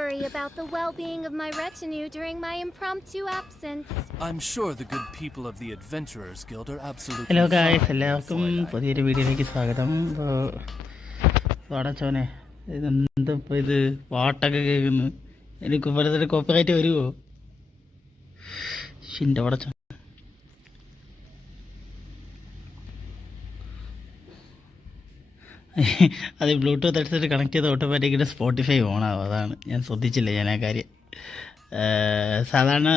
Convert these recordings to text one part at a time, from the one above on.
worry about the well-being of my retinue during my impromptu absence. I'm sure the good people of the Adventurers Guild are absolutely Hello guys, fine. എല്ലാവർക്കും പുതിയൊരു വീഡിയോയിലേക്ക് സ്വാഗതം. വാടച്ചോനെ ഇതെന്തപ്പോൾ ഇത് പാട്ടൊക്കെ കേൾക്കുന്നു. എനിക്ക് വെറുതെ കോപ്പിറൈറ്റ് വരുമോ? ഷിൻ്റെ വടച്ചോ. അത് ബ്ലൂടൂത്ത് എടുത്തിട്ട് കണക്ട് ചെയ്ത് ഓട്ടോമാറ്റിക്കിൻ്റെ സ്പോട്ടിഫൈ ഓണാവും. അതാണ് ഞാൻ ശ്രദ്ധിച്ചില്ല ഞാൻ ആ കാര്യം. സാധാരണ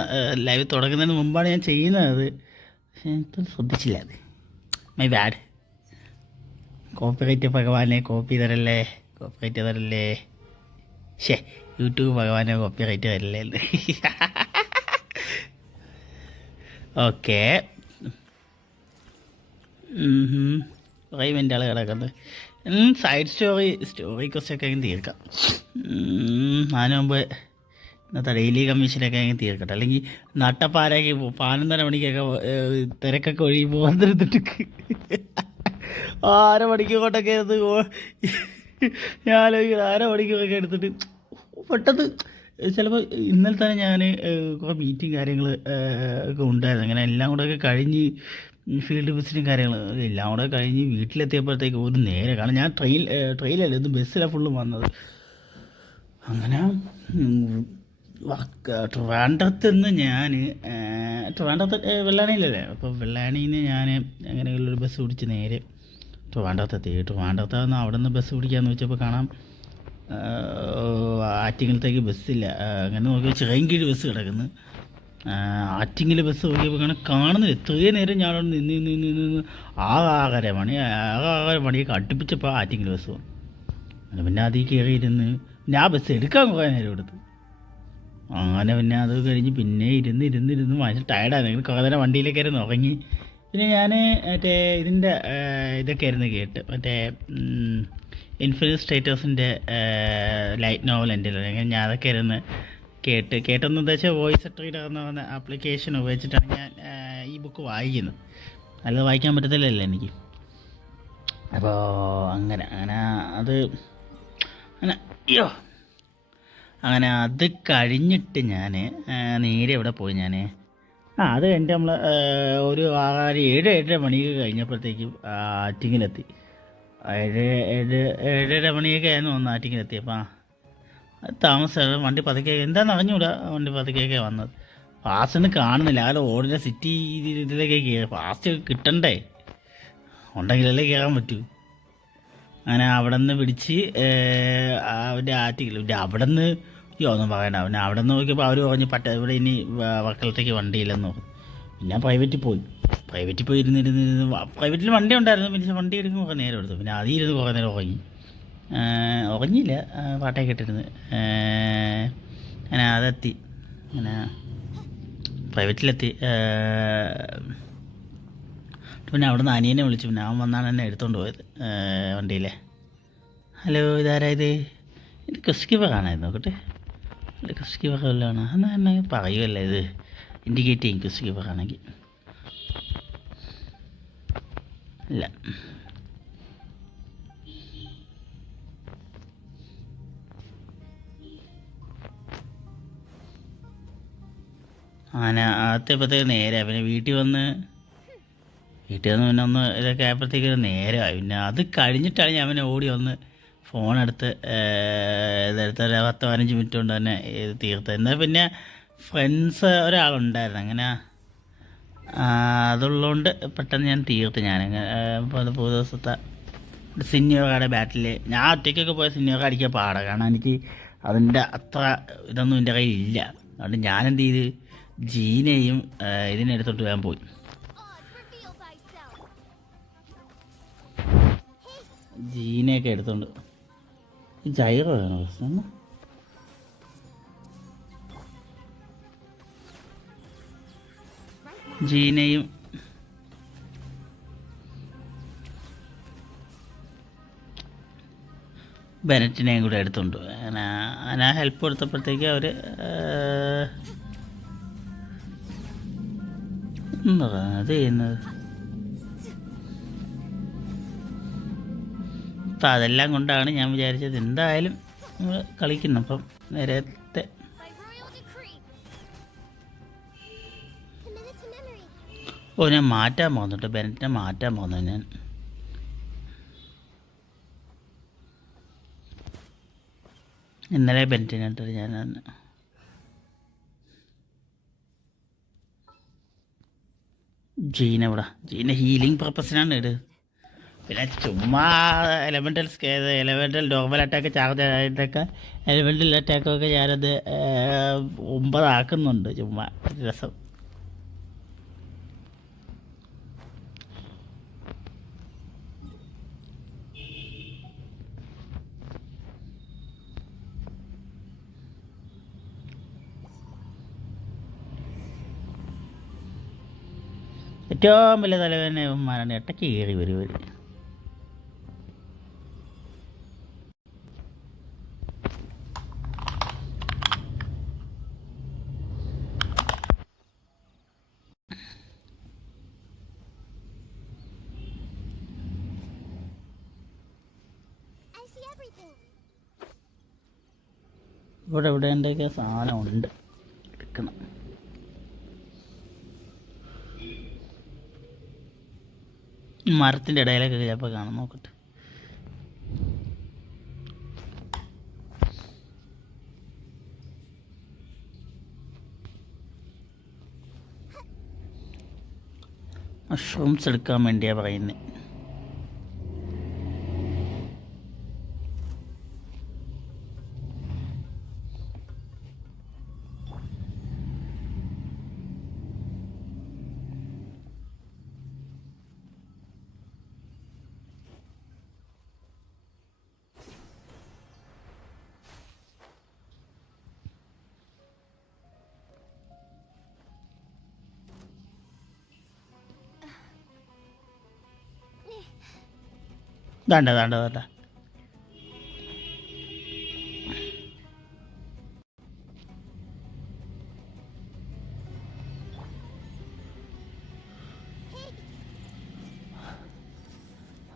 ലൈവ് തുടങ്ങുന്നതിന് മുമ്പാണ് ഞാൻ ചെയ്യുന്നത്. അത് പക്ഷേ ഞാൻ ശ്രദ്ധിച്ചില്ല. അത് മൈ ബാഡ്. കോപ്പിറൈറ്റ് ഭഗവാനെ കോപ്പി തരല്ലേ, കോപ്പിറൈറ്റ് തരല്ലേ. ശേ, യൂട്യൂബ് ഭഗവാനെ കോപ്പിറൈറ്റ് തരല്ലേ. ഓക്കെ, കുറേ മിനിറ്റ് ആൾ കിടക്കുന്നത്. സൈഡ് സ്റ്റോറി കുറച്ചൊക്കെ അങ്ങ് തീർക്കാം. അതിന് മുമ്പ് ഇന്നത്തെ ഡെയിലി കമ്മീഷനൊക്കെ അങ്ങ് തീർക്കട്ടെ. അല്ലെങ്കിൽ നട്ടപ്പാരയ്ക്ക് 11:30 മണിക്കൊക്കെ തിരക്കൊക്കെ ഒഴുകി പോകുന്നിട്ട് 6 മണിക്കൂറൊക്കെ എടുത്ത് ഞാൻ 6 മണിക്കൂറൊക്കെ എടുത്തിട്ട് പെട്ടെന്ന് ചിലപ്പോൾ ഇന്നലെ തന്നെ ഞാൻ കുറേ മീറ്റിംഗ് കാര്യങ്ങൾ ഒക്കെ ഉണ്ടായിരുന്നു. അങ്ങനെ എല്ലാം കൂടെ ഒക്കെ കഴിഞ്ഞ് ഫീൽഡ് വിസിറ്റും കാര്യങ്ങൾ എല്ലാം കൂടെ കഴിഞ്ഞ് വീട്ടിലെത്തിയപ്പോഴത്തേക്ക് ഒരു നേരെ കാരണം ഞാൻ ട്രെയിനല്ല, ഇത് ബസ്സിലാണ് ഫുള്ളും വന്നത്. അങ്ങനെ ട്രിവാൻഡ്രത്ത് നിന്ന് ഞാൻ ട്രിവാൻഡ്രത്ത് വെള്ളാണിയിലല്ലേ, അപ്പോൾ വെള്ളാണിയിൽ നിന്ന് ഞാൻ അങ്ങനെയുള്ളൊരു ബസ് പിടിച്ച് നേരെ ട്രിവാൻഡ്രത്തെത്തി. ട്രിവാൻഡ്രത്താന്ന് അവിടെ നിന്ന് ബസ് പിടിക്കാമെന്ന് വെച്ചപ്പോൾ കാണാം ആറ്റിങ്ങലത്തേക്ക് ബസ്സില്ല. അങ്ങനെ നോക്കിയപ്പോൾ ചിറയൻകീഴ് ബസ് കിടക്കുന്നു. ആറ്റിങ്ങിൽ ബസ് നോക്കിയപ്പോൾ കാണുന്നില്ല. ഇത്രയും നേരം ഞാനവിടെ നിന്ന് ആകര മണിയൊക്കെ അടുപ്പിച്ചപ്പോൾ ആറ്റിങ്ങിൽ ബസ് പോകും. അങ്ങനെ പിന്നെ അതിൽ കയറിയിരുന്ന് പിന്നെ ആ ബസ് എടുക്കാൻ കുറേ നേരം എടുത്തു. അങ്ങനെ പിന്നെ അത് കഴിഞ്ഞ് പിന്നെ ഇരുന്ന് മനുഷ്യൻ ടയർഡായിരുന്നു. കുറേ നേരം വണ്ടിയിലേക്ക് ആയിരുന്നു ഉറങ്ങി. പിന്നെ ഞാൻ മറ്റേ ഇതിൻ്റെ ഇതൊക്കെ ആയിരുന്നു കേട്ട്, മറ്റേ ഇൻഫിനിറ്റ് സ്റ്റേറ്റസിൻ്റെ ലൈറ്റ് നോവൽ എൻ്റെ അങ്ങനെ ഞാൻ അതൊക്കെ ആയിരുന്നു കേട്ടെന്ന് ഉദ്ദേശിച്ചാൽ വോയിസ് റീഡർ എന്ന് പറഞ്ഞ ആപ്ലിക്കേഷൻ ഉപയോഗിച്ചിട്ടാണ് ഞാൻ ഈ ബുക്ക് വായിക്കുന്നത്. അല്ലാതെ വായിക്കാൻ പറ്റത്തില്ലല്ലോ എനിക്ക്. അപ്പോൾ അങ്ങനെ അത് അങ്ങനെ അത് കഴിഞ്ഞിട്ട് ഞാൻ നേരെ ഇവിടെ പോയി. അത് കഴിഞ്ഞിട്ട് നമ്മൾ ഒരു 7-7:30 മണിക്ക് കഴിഞ്ഞപ്പോഴത്തേക്കും ആറ്റിങ്ങിലെത്തി. 7-7:30 മണിയൊക്കെ ആയിരുന്നു ഒന്ന് ആറ്റിങ്ങിലെത്തി. അപ്പോൾ താമസം വണ്ടി പതുക്കെ എന്താണെന്ന് അറിഞ്ഞൂടാ, വണ്ടി പതുക്കെയൊക്കെ വന്നത്. ഫാസ്റ്റൊന്നും കാണുന്നില്ല. ആ റോഡിൻ്റെ സിറ്റി ഇതിലേക്ക് കയറി ഫാസ്റ്റ് കിട്ടണ്ടേ, ഉണ്ടെങ്കിലല്ലേ കയറാൻ പറ്റൂ. അങ്ങനെ അവിടെ നിന്ന് പിടിച്ച് അവൻ്റെ ആറ്റിങ്ങിൽ അവിടെ നിന്ന് ഒന്നും പറയണ്ട. പിന്നെ അവിടെ നിന്ന് നോക്കിയപ്പോൾ അവർ പറഞ്ഞ് ഇവിടെ ഇനി വർക്കലത്തേക്ക് വണ്ടിയില്ലെന്ന് പറഞ്ഞു. പിന്നെ പ്രൈവറ്റിൽ പോയി ഇരുന്നിരുന്ന് പ്രൈവറ്റിൽ വണ്ടി ഉണ്ടായിരുന്നു. പിന്നെ വണ്ടി എടുക്കുമ്പോൾ കുറേ നേരം എടുത്തു. പിന്നെ അതിൽ ഇരുന്ന് കുറേ നേരം ഉറങ്ങിയില്ല, പാട്ടൊക്കെ ഇട്ടിരുന്ന്. അങ്ങനെ അതെത്തി, അങ്ങനെ പ്രൈവറ്റിലെത്തി. പിന്നെ അവിടെ നിന്ന് അനിയനെ വിളിച്ചു. പിന്നെ അവൻ വന്നാണ് എന്നെ എടുത്തുകൊണ്ട് പോയത് വണ്ടിയിലെ. ഹലോ, ഇതാരായത്? ഇത് ക്രിസ്കിവ കാണാമായിരുന്നു നോക്കട്ടെ. ക്രിസ്കിവ വല്ലതാണ് എന്നാൽ എന്നെ പറയുമല്ലേ, ഇത് ഇൻഡിക്കേറ്റ് ചെയ്യും ക്രിസ്കിവ ആണെങ്കിൽ. ഇല്ല, അങ്ങനെ ആദ്യപ്പോഴത്തേക്ക് നേരെ പിന്നെ വീട്ടിൽ വന്ന് പിന്നെ ഒന്ന് ഇതൊക്കെ ആയപ്പോഴത്തേക്ക് നേരമായി. പിന്നെ അത് കഴിഞ്ഞിട്ടാണ് ഞാൻ പിന്നെ ഓടി വന്ന് ഫോണെടുത്ത് ഇതെടുത്ത് 10-15 മിനിറ്റ് കൊണ്ട് തന്നെ ഇത് തീർത്തത്. എന്നാൽ പിന്നെ ഫ്രണ്ട്സ് ഒരാളുണ്ടായിരുന്നു, അങ്ങനെ അതുള്ളതുകൊണ്ട് പെട്ടെന്ന് ഞാൻ തീർത്ത്. അത് പൂ ദിവസത്തെ സിനിമയുടെ ബാറ്റിൽ ഞാൻ ഒറ്റയ്ക്കൊക്കെ പോയ സിനിമയൊക്കെ അടിക്കാൻ പാടാം. കാരണം എനിക്ക് അതിൻ്റെ അത്ര ഇതൊന്നും എൻ്റെ കയ്യിലില്ല. അതുകൊണ്ട് ഞാനെന്ത് ചെയ്ത് ജീനയും ഇതിനെടുത്തോട്ട് ഞാൻ പോയി. ജീനയൊക്കെ എടുത്തോണ്ട് ജൈറോ വേണോ പ്രശ്നം? ജീനയും ബെനറ്റിനെയും കൂടെ എടുത്തോണ്ട് പോയി. അങ്ങനെ ഹെൽപ്പ് കൊടുത്തപ്പോഴത്തേക്ക് അവർ അത് ചെയ്യുന്നത്. അപ്പം അതെല്ലാം കൊണ്ടാണ് ഞാൻ വിചാരിച്ചത് എന്തായാലും നമ്മൾ കളിക്കുന്നു. അപ്പം നേരത്തെ By royal decree. Commit to memory. ഞാൻ മാറ്റാൻ പോകുന്നുണ്ട്. ബെനറ്റിനെ മാറ്റാൻ പോകുന്നു ഞാൻ. ഇന്നലെ ബെനറ്റിനായിട്ട് ഞാൻ ജീന ഇവിടെ ജീന ഹീലിംഗ് പർപ്പസിനാണ് ഇത്. പിന്നെ ചുമ്മാ എലമെൻ്റൽ നോർമൽ അറ്റാക്ക് ചാർജായിട്ടൊക്കെ എലമെൻ്റൽ അറ്റാക്കൊക്കെ ഞാനത് 9 ആക്കുന്നുണ്ട്. ചുമ്മാ രസം. ഏറ്റവും വലിയ തലവേദനമാരാണ് ഇടയ്ക്ക് കയറി വരും. ഇവിടെ എന്തൊക്കെ സാധനമുണ്ട് എടുക്കണം. മരത്തിൻ്റെ ഇടയിലൊക്കെ ചിലപ്പോൾ കാണാം. നോക്കട്ടെ. മഷ്റൂംസ് എടുക്കാൻ വേണ്ടിയാണ് പറയുന്നത്. വേണ്ട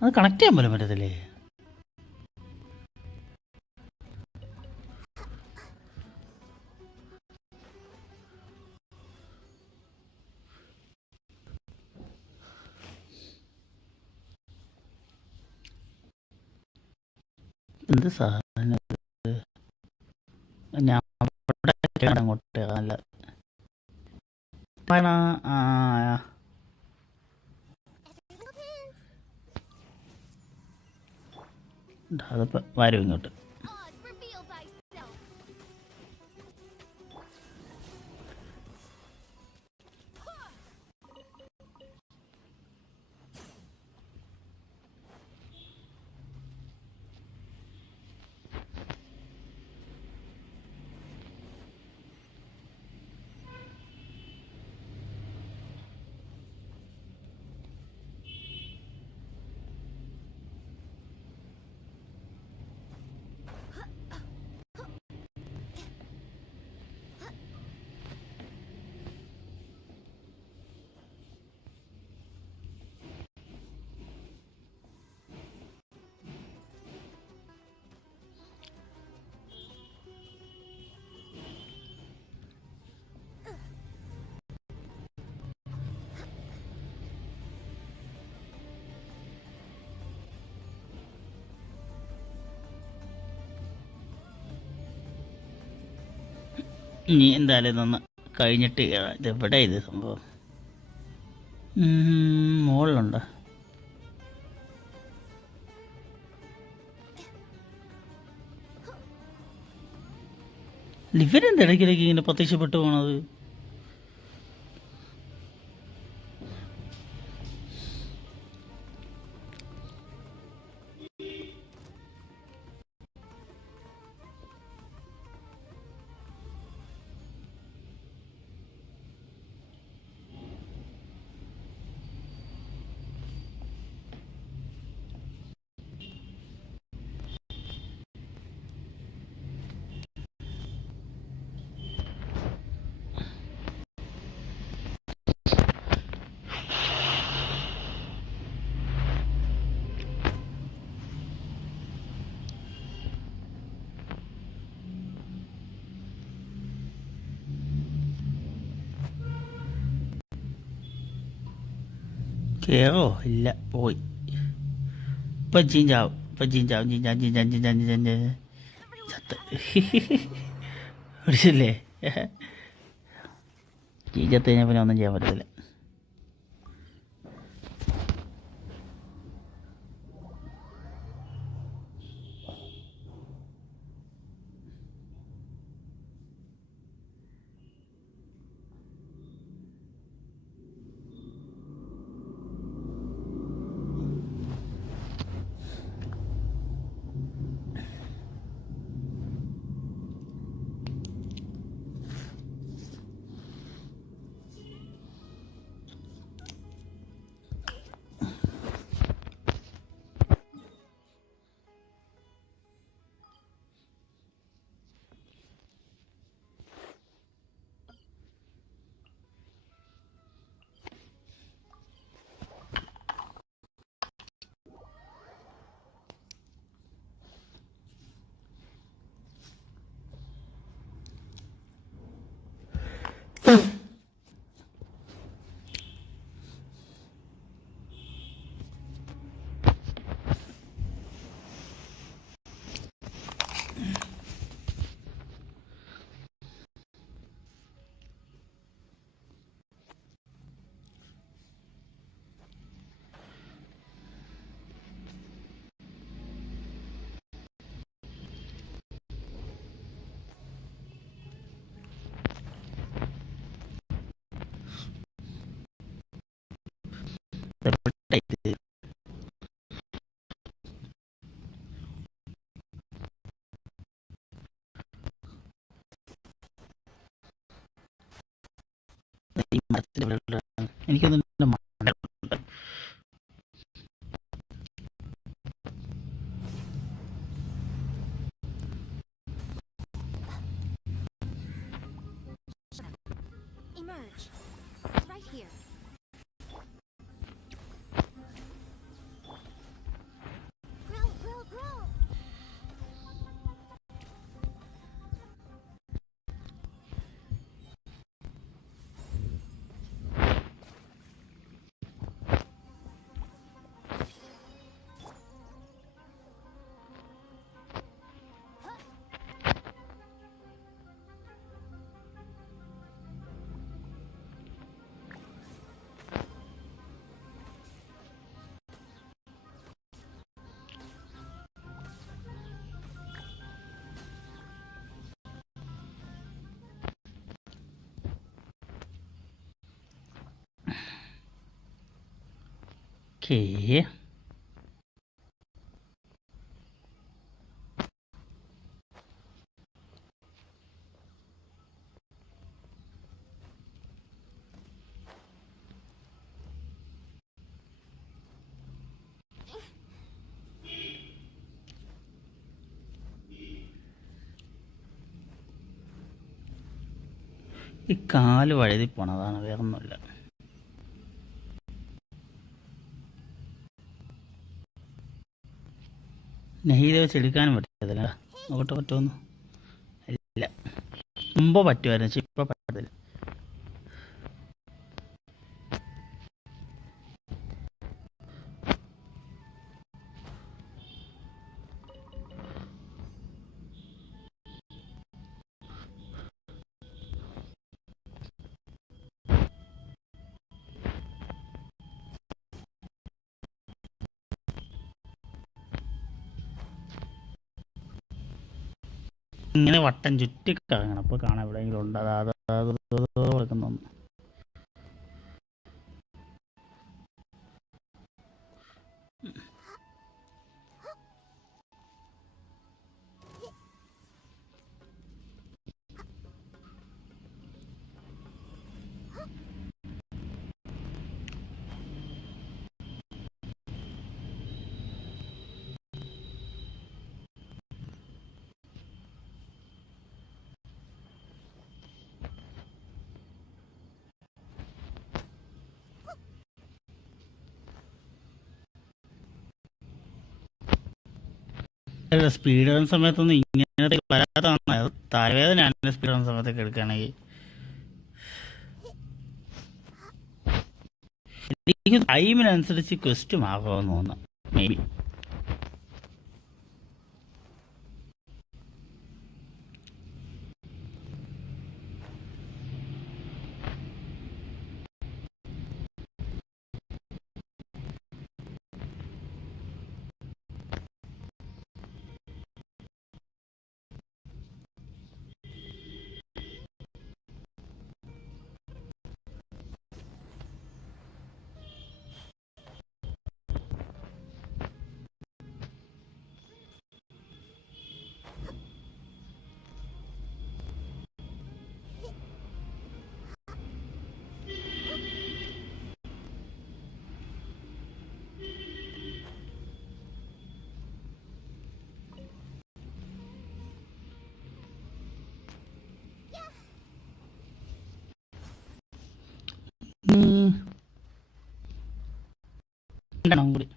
അത് കണക്ട് ചെയ്യാൻ പോലും പറ്റത്തില്ലേ? എന്ത് സാധനം ഞാൻ അങ്ങോട്ട് നല്ല അതിപ്പോൾ വരും ഇങ്ങോട്ട്. ഇനി എന്തായാലും ഇതൊന്ന് കഴിഞ്ഞിട്ട് ഇതെവിടെ ഇത് സംഭവം മുകളിലുണ്ട്. ഇവരെന്താ ഇടയ്ക്കിടയ്ക്ക് ഇങ്ങനെ പ്രത്യക്ഷപ്പെട്ടു പോണത്? കേറോ ഇല്ല പോയി. ഇപ്പം ചീഞ്ചാവും ചത്ത് പിടിച്ചില്ലേ? ചീഞ്ചത്ത് കഴിഞ്ഞാൽ പിന്നെ ഒന്നും ചെയ്യാൻ പറ്റത്തില്ല. എനിക്കൊന്നും Emerge. Right here. Grow. Okay. ഈ കാല് വഴുതി പോണതാണ്, വേറൊന്നുമില്ല. നെയ്ത് വെച്ചെടുക്കാനും പറ്റത്തില്ല. നോക്കട്ടെ പറ്റുമെന്ന്. ഇല്ല, മുമ്പ് പറ്റുമായിരുന്നു, പക്ഷെ ഇപ്പം പറ്റത്തില്ല. ഇങ്ങനെ വട്ടം ചുറ്റി കറങ്ങണം, അപ്പോൾ കാണാൻ എവിടെയെങ്കിലും ഉണ്ട്. അത് കൊടുക്കുന്നു. അല്ല, സ്പീഡ് വരുന്ന സമയത്തൊന്നും ഇങ്ങനത്തെ വരാത്തതാണ്. തലവേദനയാണ് സ്പീഡ് വരുന്ന സമയത്തൊക്കെ എടുക്കുകയാണെങ്കിൽ. എനിക്ക് ടൈമിനനുസരിച്ച് ക്വസ്റ്റ്യൻ ആകാമെന്ന് തോന്നുന്നു മേ ബി. രണ്ടെണ്ണം കൂടി.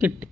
കിട്ടി.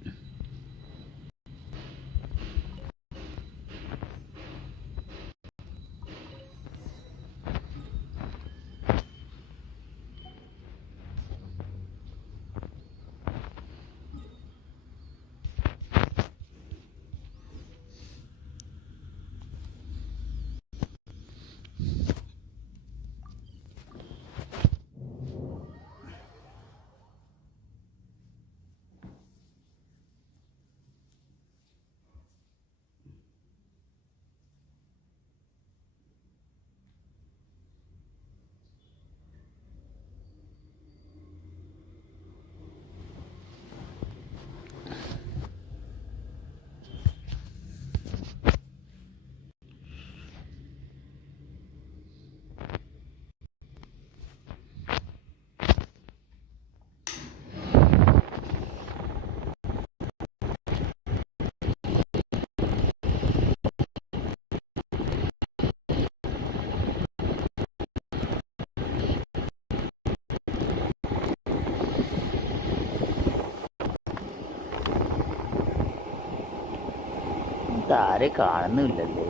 ആരെ കാണുന്നില്ലല്ലേ.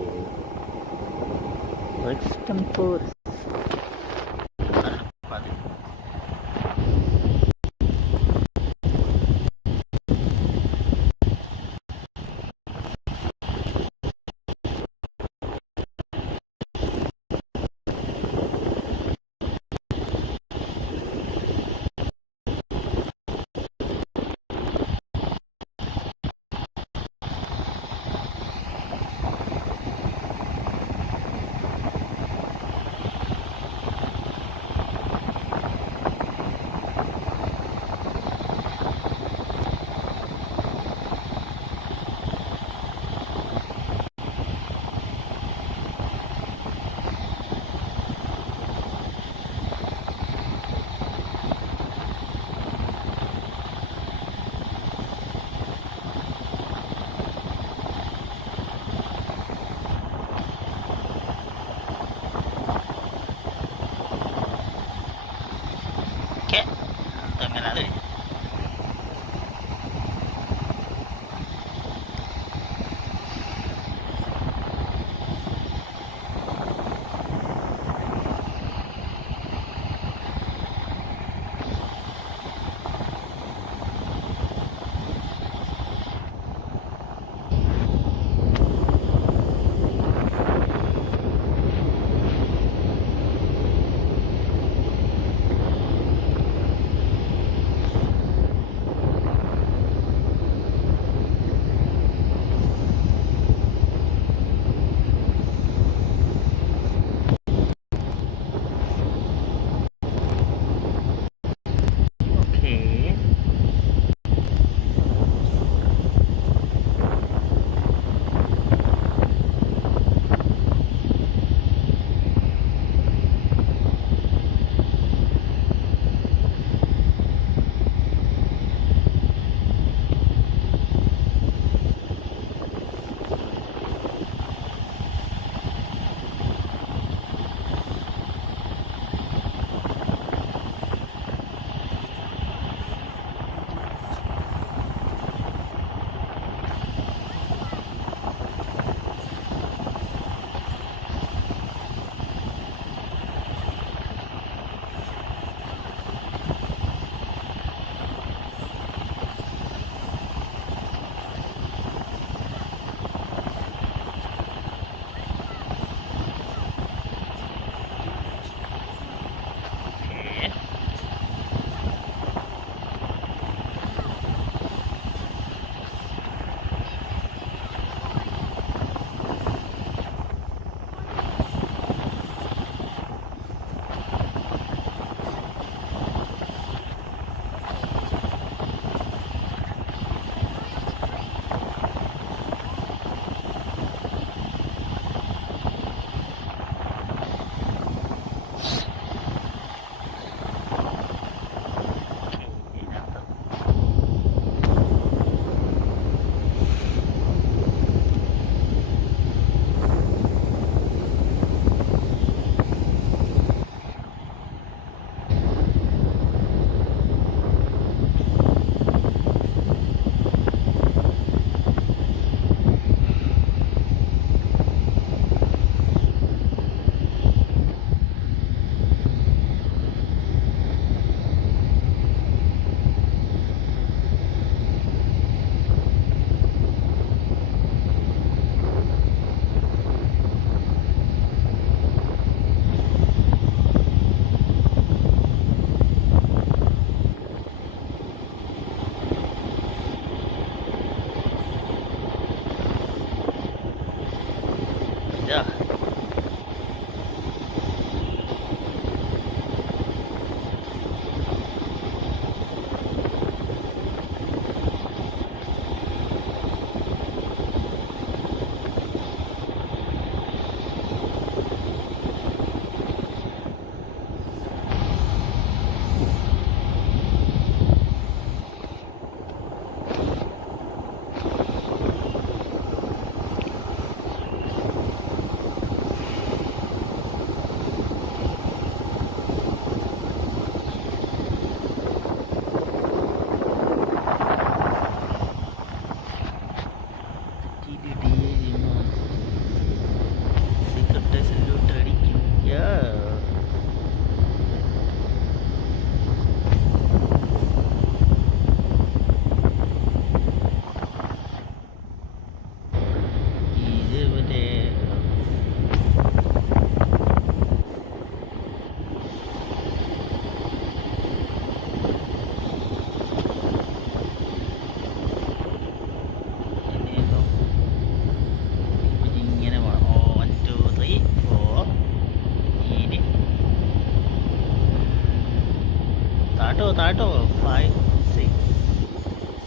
താട്ടോ 5 6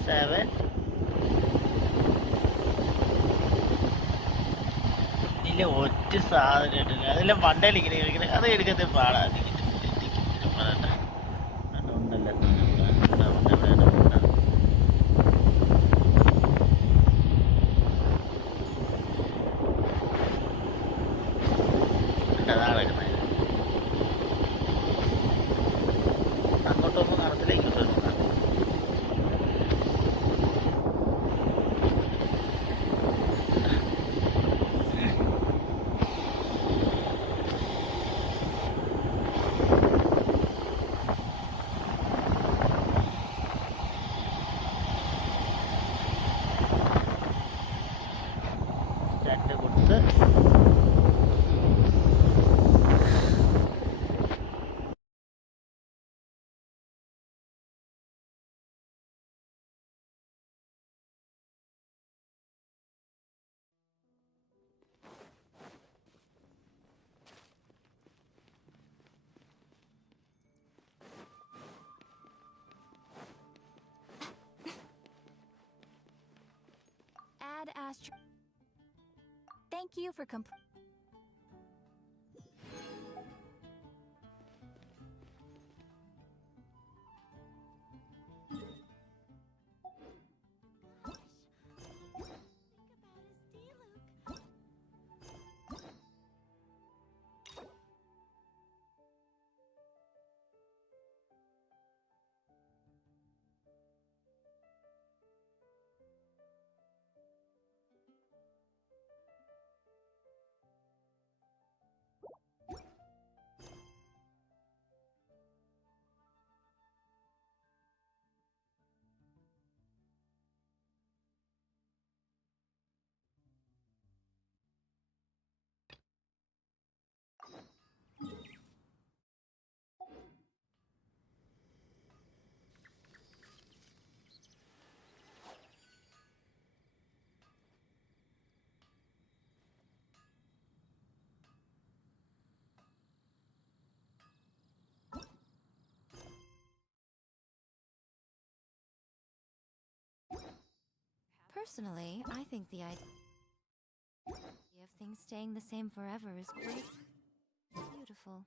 7 ഇല്ല ഒറ്റ സാധനം ഇട്ടില്ല അതെല്ലാം മണ്ടയിൽ ഇങ്ങനെ അത് എടുക്കത്തെ പാടാ ഉണ്ടല്ലോ അതാണ് എടുക്കുന്നത് അങ്ങോട്ടൊന്നും നടത്തില്ല ഇങ്ങോട്ടൊന്നും സ്റ്റാൻഡ് കൊടുത്ത് Add Astra. Thank you for Personally, I think the idea of things staying the same forever is great. Beautiful.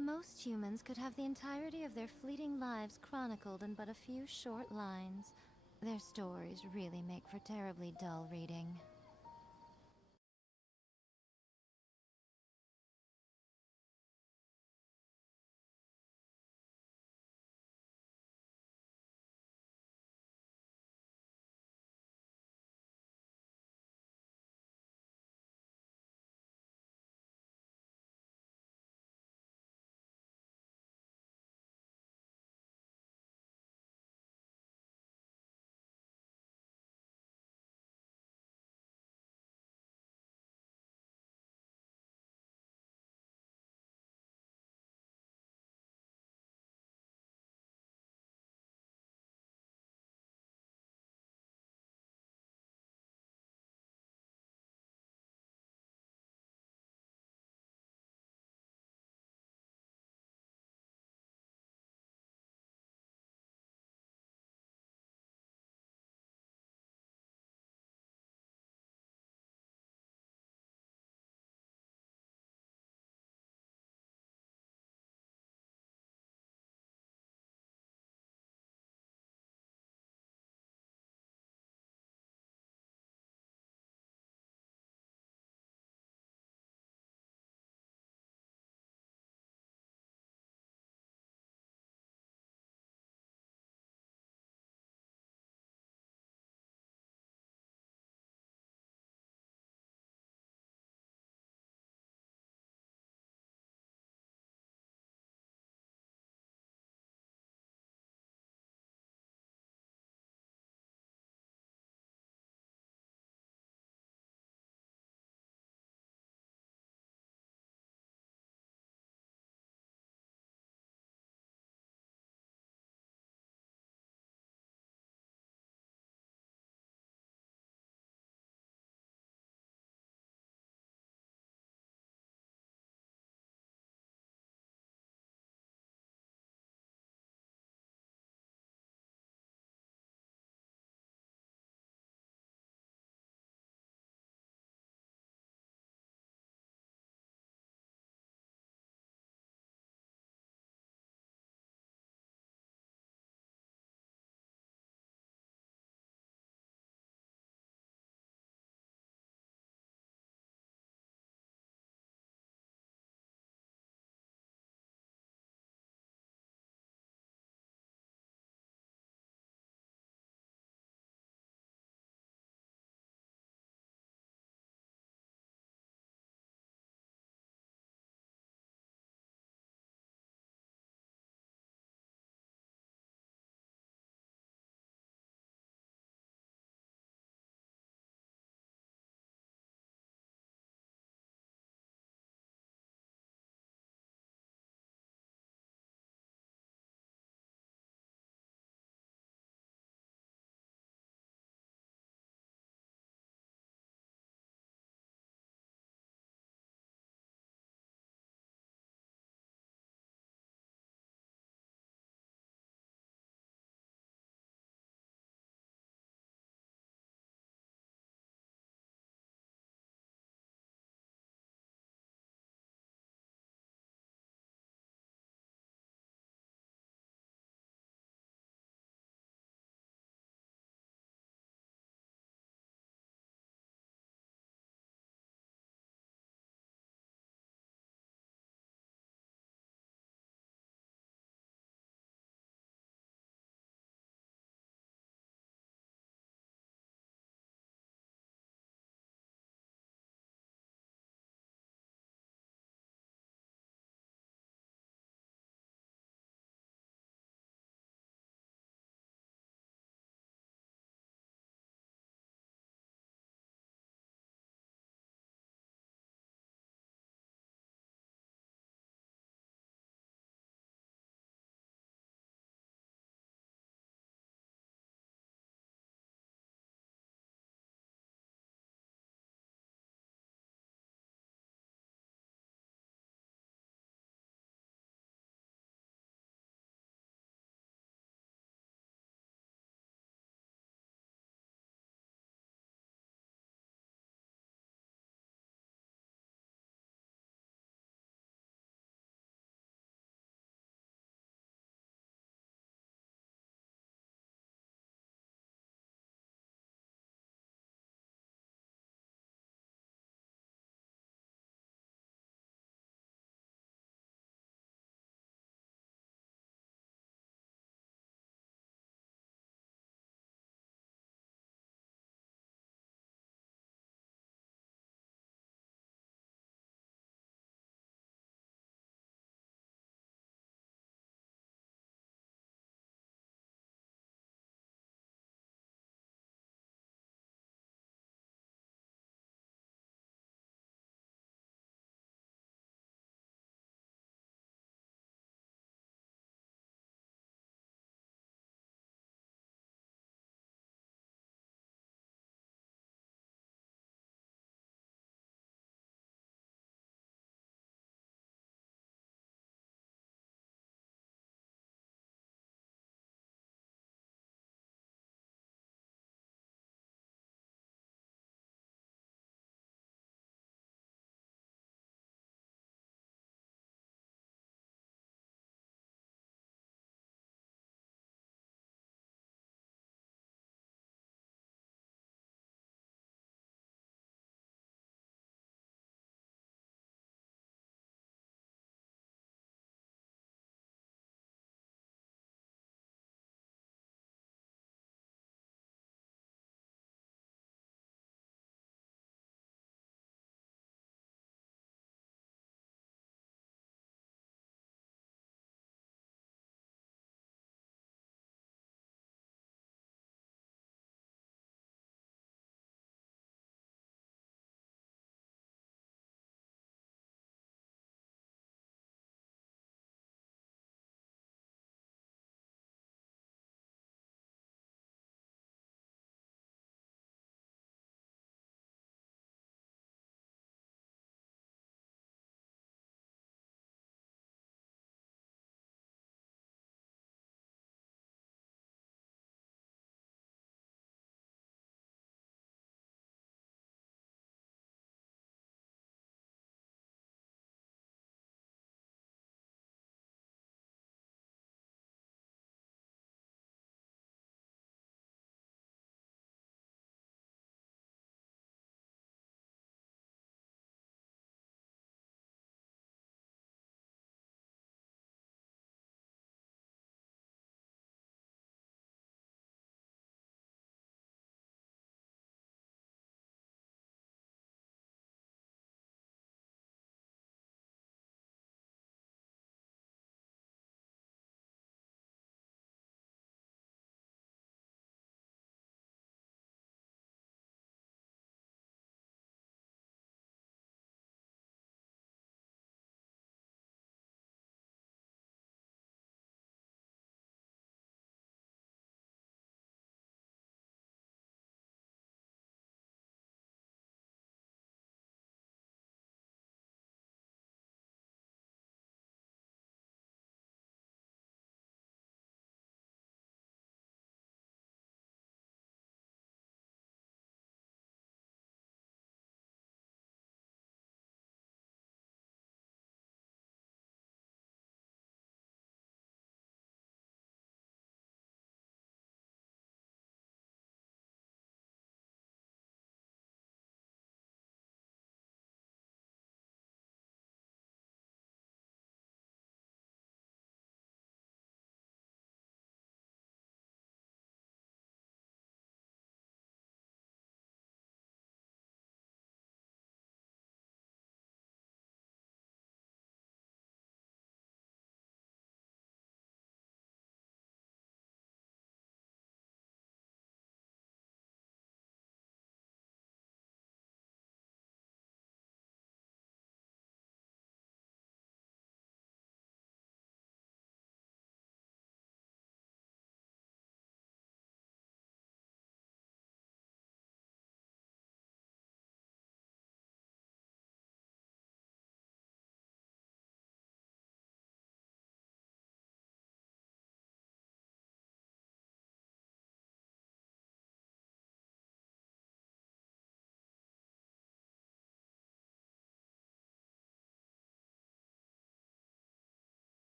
Most humans could have the entirety of their fleeting lives chronicled in but a few short lines. Their stories really make for terribly dull reading.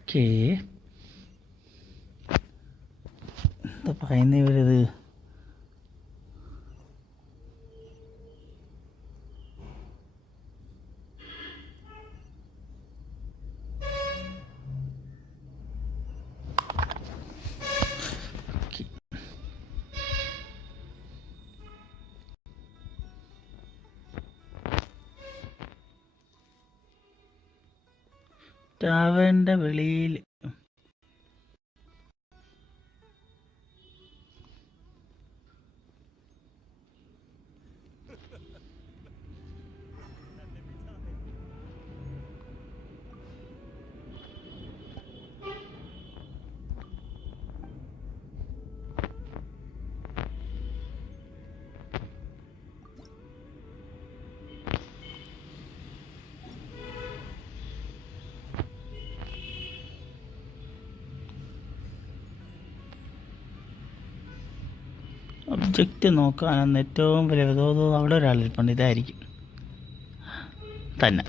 Okay, എന്താ പറയുന്ന ഇവരിത്? ടാവേൻ്റെ വെളിയിൽ object നോക്കാനെന്ന് ഏറ്റവും വലിയ തോന്നുന്നത് അവിടെ ഒരാളിരിപ്പുണ്ട്. ഇതായിരിക്കും തന്നെ.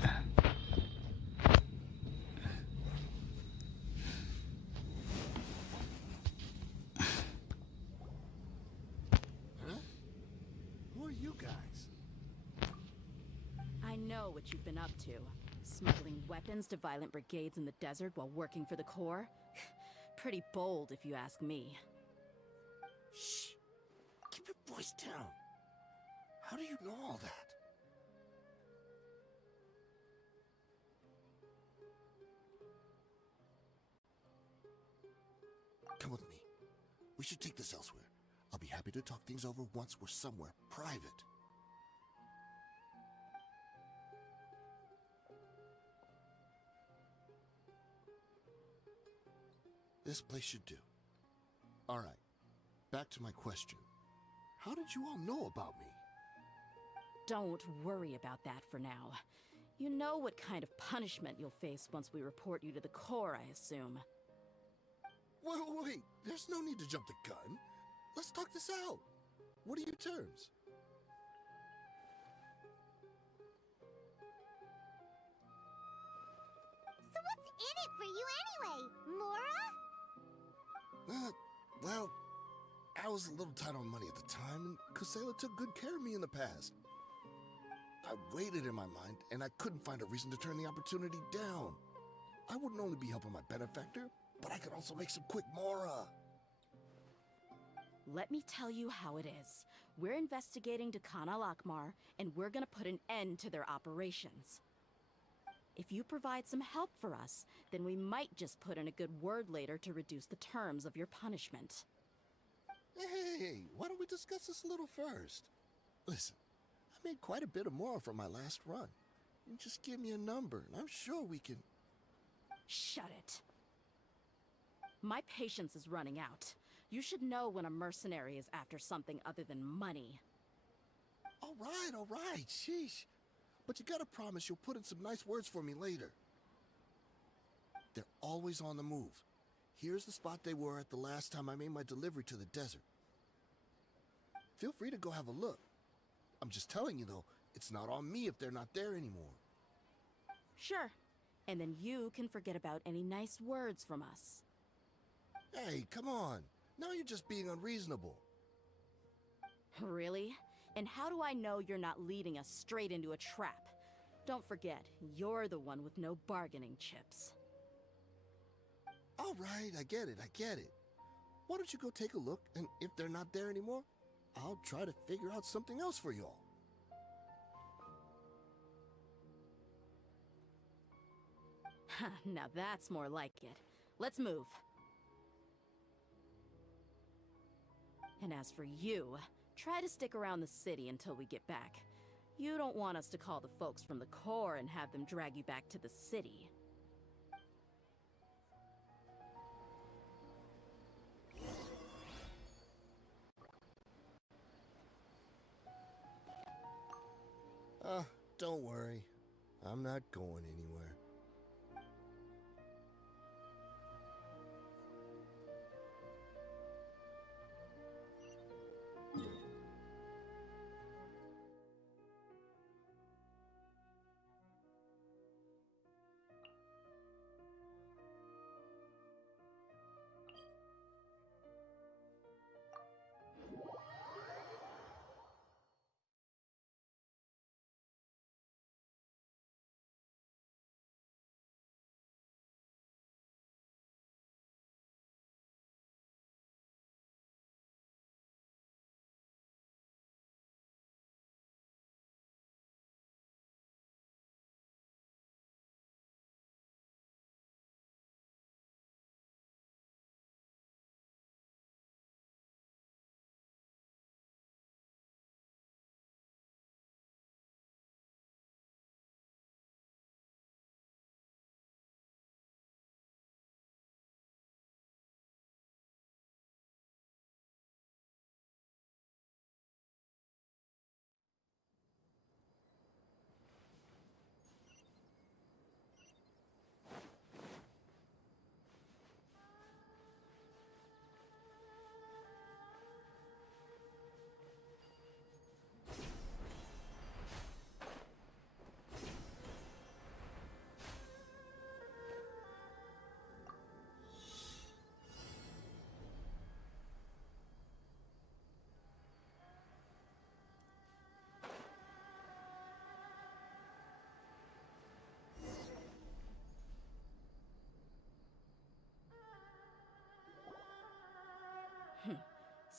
I know what you've been up to. Smuggling weapons to violent brigades in the desert while working for the Corps? Pretty bold, if you ask me. Shh! Keep your voice down. How do you know all that? Come with me. We should take this elsewhere. I'll be happy to talk things over once we're somewhere private. This place should do. All right. Back to my question. How did you all know about me? Don't worry about that for now. You know what kind of punishment you'll face once we report you to the Corps, I assume. Wait. There's no need to jump the gun. Let's talk this out. What are your terms? So what's in it for you anyway, Mora? Well, I was a little tight on money at the time, and Kusela took good care of me in the past. I weighed it in my mind, and I couldn't find a reason to turn the opportunity down. I wouldn't only be helping my benefactor, but I could also make some quick mora. Let me tell you how it is. We're investigating Khan al-Akmar, and we're gonna put an end to their operations. If you provide some help for us, then we might just put in a good word later to reduce the terms of your punishment. Hey, why don't we discuss this a little first? Listen, I made quite a bit of more from my last run. You just give me a number, and I'm sure we can... Shut it. My patience is running out. You should know when a mercenary is after something other than money. All right, sheesh. But you gotta promise you'll put in some nice words for me later. They're always on the move. Here's the spot they were at the last time I made my delivery to the desert. Feel free to go have a look. I'm just telling you though, it's not on me if they're not there anymore. Sure. And then you can forget about any nice words from us. Hey, come on. Now you're just being unreasonable. Really? And how do I know you're not leading us straight into a trap? Don't forget, you're the one with no bargaining chips. All right, I get it. Why don't you go take a look, and if they're not there anymore, I'll try to figure out something else for y'all. Now that's more like it. Let's move. And as for you, try to stick around the city until we get back. You don't want us to call the folks from the Corps and have them drag you back to the city. Don't worry. I'm not going anywhere.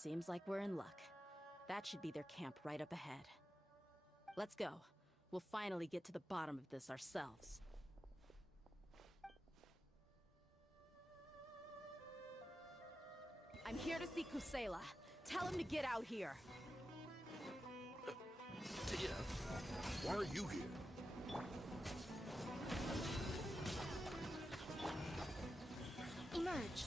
Seems like we're in luck. That should be their camp right up ahead. Let's go. We'll finally get to the bottom of this ourselves. I'm here to see Kusela. Tell him to get out here. Tia, why are you here? Emerge.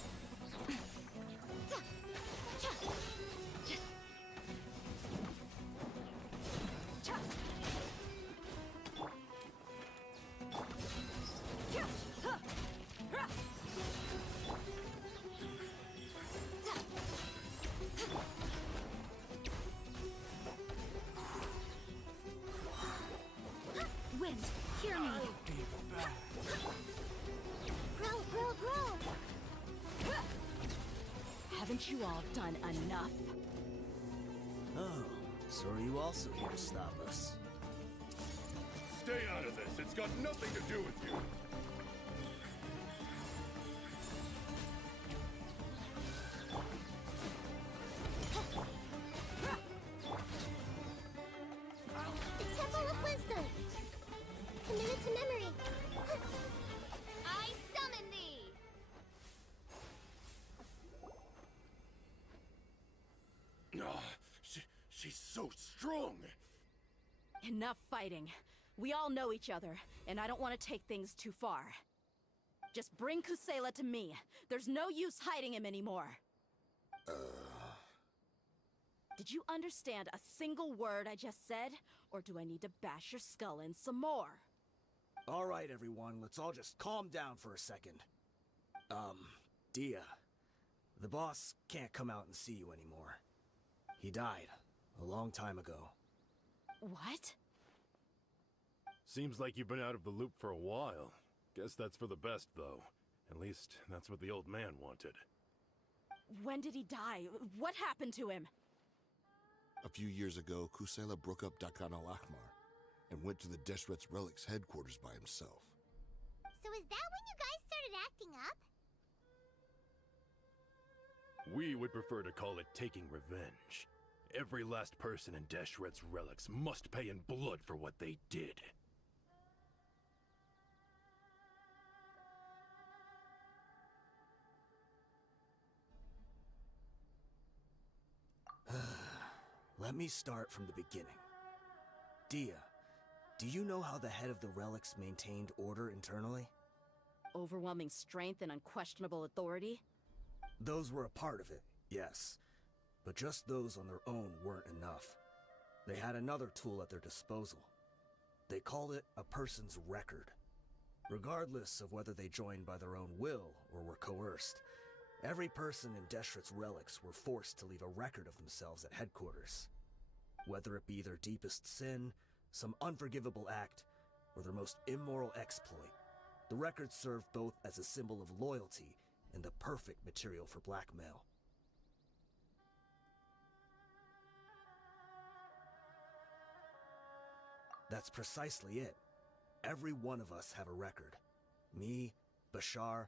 Wind, hear me. Grow, grow, grow! Haven't you all done enough? Oh, so are you also here to stop us? Stay out of this. It's got nothing to do with you. The Temple of Wisdom! Commit to memory! I summon thee! She's so strong. Enough fighting. We all know each other, and I don't want to take things too far. Just bring Kusela to me. There's no use hiding him anymore. Did you understand a single word I just said? Or do I need to bash your skull in some more? All right, everyone, let's all just calm down for a second. Dia, the boss can't come out and see you anymore. He died a long time ago. What? Seems like you've been out of the loop for a while. Guess that's for the best, though. At least, that's what the old man wanted. When did he die? What happened to him? A few years ago, Kusela broke up Dakan al-Akmar and went to the Deshret's Relics headquarters by himself. So is that when you guys started acting up? We would prefer to call it taking revenge. Every last person in Deshret's Relics must pay in blood for what they did. Let me start from the beginning. Dia, do you know how the head of the Relics maintained order internally? Overwhelming strength and unquestionable authority? Those were a part of it, yes. But just those on their own weren't enough. They had another tool at their disposal. They called it a person's record. Regardless of whether they joined by their own will or were coerced, every person in Deshret's Relics were forced to leave a record of themselves at headquarters. Whether it be their deepest sin, some unforgivable act, or their most immoral exploit, the record served both as a symbol of loyalty and the perfect material for blackmail. That's precisely it. Every one of us have a record. Me, Bashar,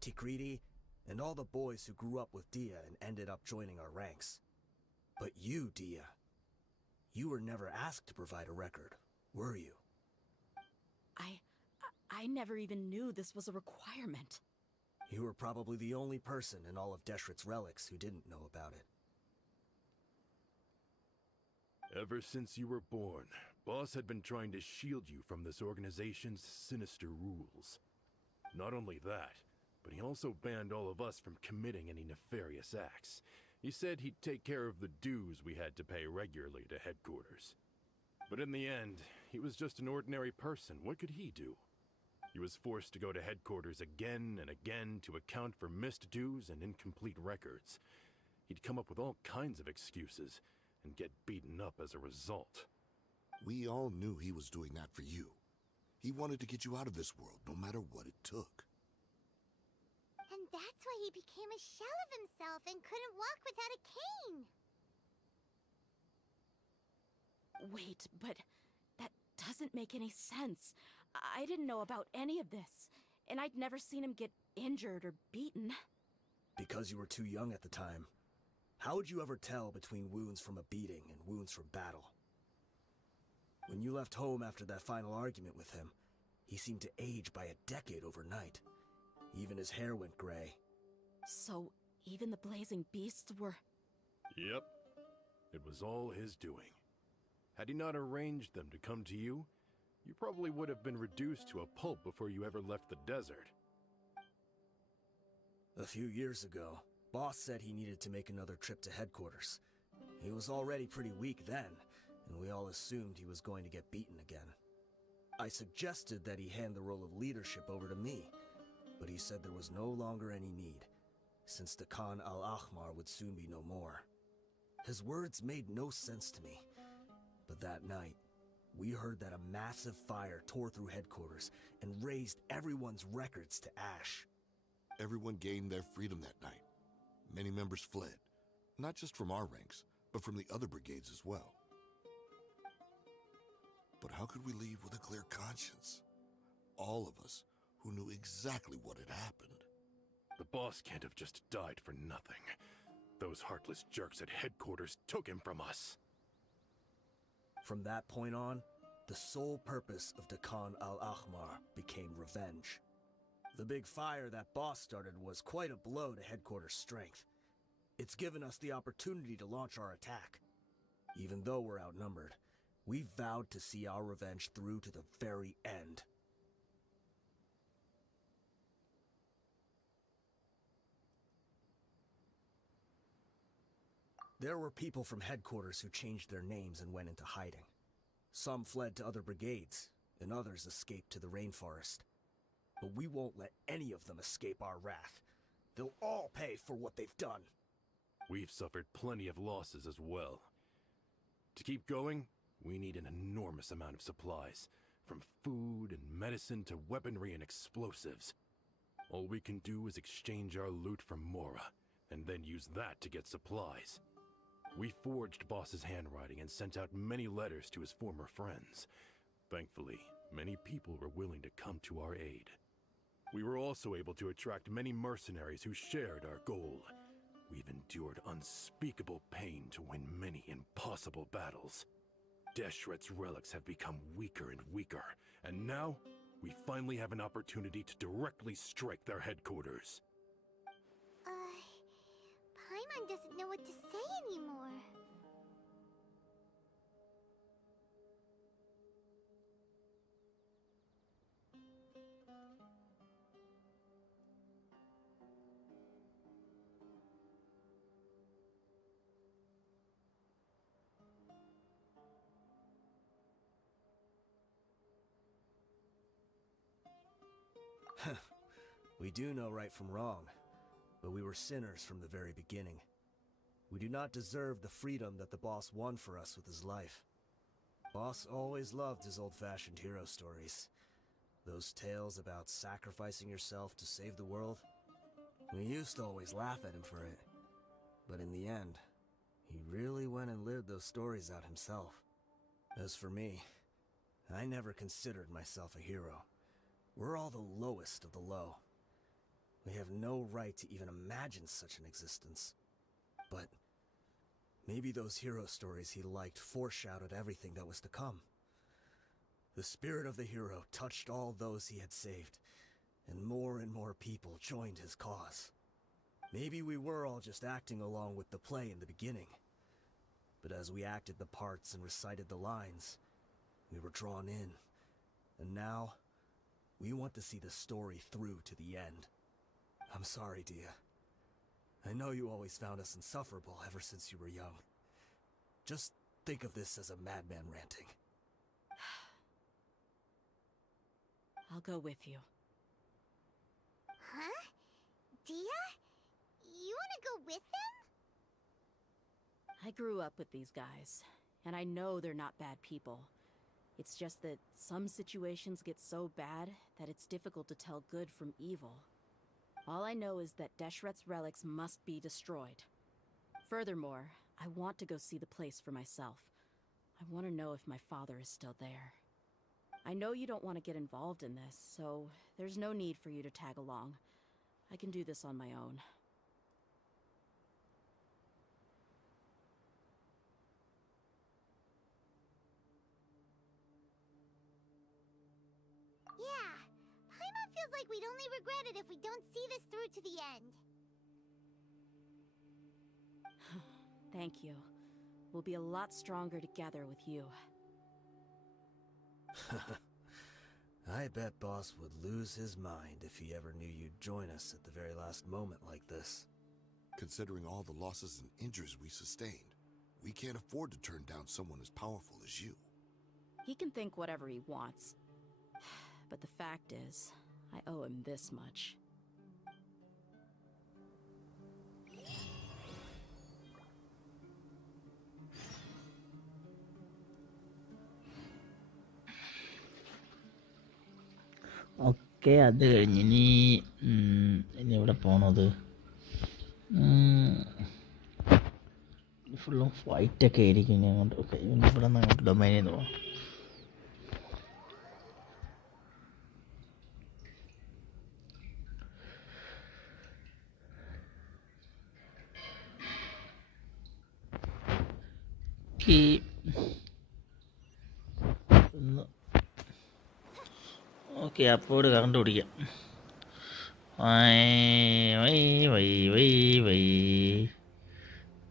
Tikriti, and all the boys who grew up with Dia and ended up joining our ranks. But you, Dia, you were never asked to provide a record, were you? I never even knew this was a requirement. You were probably the only person in all of Deshret's Relics who didn't know about it. Ever since you were born, Boss had been trying to shield you from this organization's sinister rules. Not only that, but he also banned all of us from committing any nefarious acts. He said he'd take care of the dues we had to pay regularly to headquarters. But in the end, he was just an ordinary person. What could he do? He was forced to go to headquarters again and again to account for missed dues and incomplete records. He'd come up with all kinds of excuses and get beaten up as a result. We all knew he was doing that for you. He wanted to get you out of this world, no matter what it took. And that's why he became a shell of himself and couldn't walk without a cane. Wait, but that doesn't make any sense. I didn't know about any of this, and I'd never seen him get injured or beaten. Because you were too young at the time. How would you ever tell between wounds from a beating and wounds from battle? When you left home after that final argument with him, he seemed to age by a decade overnight. Even his hair went gray. So, even the blazing beasts were... Yep. It was all his doing. Had he not arranged them to come to you, you probably would have been reduced to a pulp before you ever left the desert. A few years ago, Boss said he needed to make another trip to headquarters. He was already pretty weak then, and we all assumed he was going to get beaten again. I suggested that he hand the role of leadership over to me, but he said there was no longer any need, since the Khan al-Ahmar would soon be no more. His words made no sense to me, but that night, we heard that a massive fire tore through headquarters and razed everyone's records to ash. Everyone gained their freedom that night. Many members fled, not just from our ranks, but from the other brigades as well. But how could we leave with a clear conscience? All of us who knew exactly what had happened. The boss can't have just died for nothing. Those heartless jerks at headquarters took him from us. From that point on, the sole purpose of the Khan al-Ahmar became revenge. The big fire that boss started was quite a blow to headquarters' strength. It's given us the opportunity to launch our attack. Even though we're outnumbered, we vowed to see our revenge through to the very end. There were people from headquarters who changed their names and went into hiding. Some fled to other brigades, and others escaped to the rainforest. But we won't let any of them escape our wrath. They'll all pay for what they've done. We've suffered plenty of losses as well. To keep going, we need an enormous amount of supplies, from food and medicine to weaponry and explosives. All we can do is exchange our loot from Mora, and then use that to get supplies. We forged Boss's handwriting and sent out many letters to his former friends. Thankfully, many people were willing to come to our aid. We were also able to attract many mercenaries who shared our goal. We've endured unspeakable pain to win many impossible battles. Deshret's relics have become weaker and weaker, and now we finally have an opportunity to directly strike their headquarters. Paimon doesn't know what to say anymore. We do know right from wrong, but we were sinners from the very beginning. We do not deserve the freedom that the boss won for us with his life. Boss always loved his old-fashioned hero stories. Those tales about sacrificing yourself to save the world. We used to always laugh at him for it. But in the end, he really went and lived those stories out himself. As for me, I never considered myself a hero. We're all the lowest of the low. We have no right to even imagine such an existence. But maybe those hero stories he liked foreshadowed everything that was to come. The spirit of the hero touched all those he had saved, and more people joined his cause. Maybe we were all just acting along with the play in the beginning. But as we acted the parts and recited the lines, we were drawn in. And now, we want to see the story through to the end. I'm sorry, Dia. I know you always found us insufferable ever since you were young. Just think of this as a madman ranting. I'll go with you. Huh? Dia? You wanna go with them? I grew up with these guys, and I know they're not bad people. It's just that some situations get so bad that it's difficult to tell good from evil. All I know is that Deshret's relics must be destroyed. Furthermore, I want to go see the place for myself. I want to know if my father is still there. I know you don't want to get involved in this, so there's no need for you to tag along. I can do this on my own. like we'd only regret it if we don't see this through to the end. Thank you. We'll be a lot stronger together with you. I bet Boss would lose his mind if he ever knew you'd join us at the very last moment like this. Considering all the losses and injuries we sustained, we can't afford to turn down someone as powerful as you. He can think whatever he wants. But the fact is, I owe him this much. Okay, അത് കഴിഞ്ഞ് ഇനി എവിടെ പോണത്? ഫുള്ളും ഫൈറ്റൊക്കെ ആയിരിക്കും ഇനി അങ്ങോട്ട്. Okay, ഇവിടെ നിന്ന് അങ്ങോട്ട് ഡൊമൈനിൽ നിന്ന് പോകാം. ഓക്കെ, അപ്പോൾ കറണ്ട് പിടിക്കാം.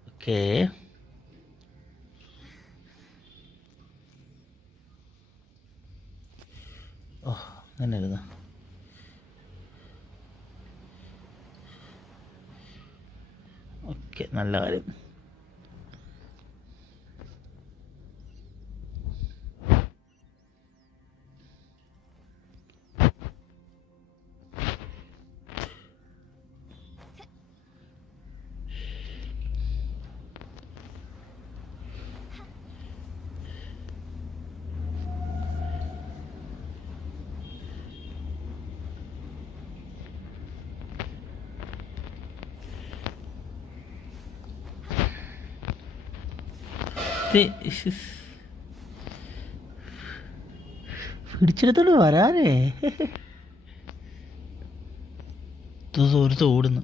ഓക്കെ, ഓ അങ്ങനെ ഇരുന്ന ഓക്കെ, നല്ല കാര്യം. പിടിച്ചെടുത്തോണ്ട് വരാനേ സുഹൃത്ത് ഓടുന്നു.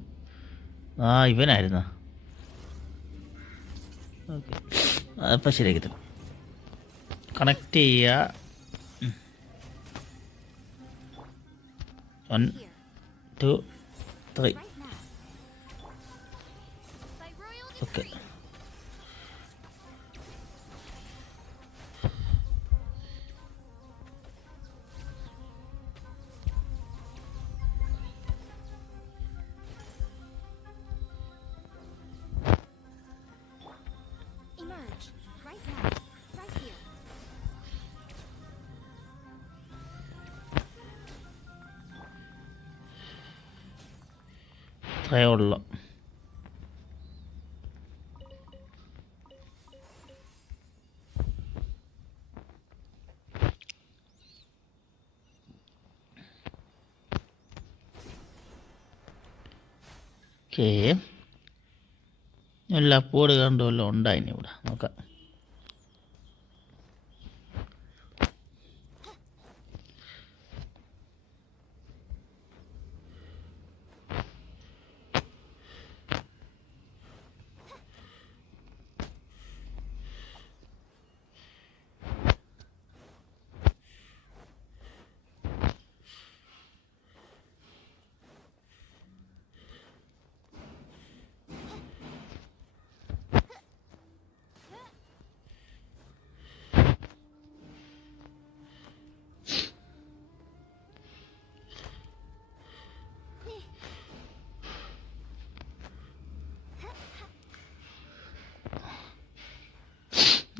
ആ, ഇവനായിരുന്ന. ഓക്കെ, അപ്പം ശരിയാക്കി തരും. കണക്ട് ചെയ്യുക. 1 2 3. ഓക്കെ, അത്രയേ ഉള്ളൂ. ഓക്കെ, എല്ലാ പോട് കണ്ടു വല്ലതും ഉണ്ടായിനി ഇവിടെ. നോക്കാം.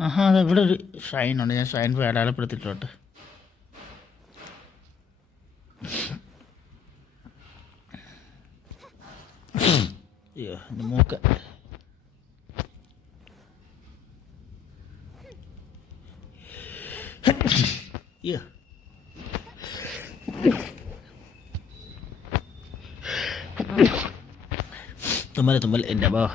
ആഹാ, അത് ഇവിടെ ഒരു ഷൈൻ ഉണ്ട്. ഞാൻ ഷൈൻ പോയി അടയാളപ്പെടുത്തിയിട്ടോട്ടെ. അയ്യോ, എൻ്റെ മൂക്ക്. അയ്യോ, തുമ്മൽ എൻ്റെ അബോ.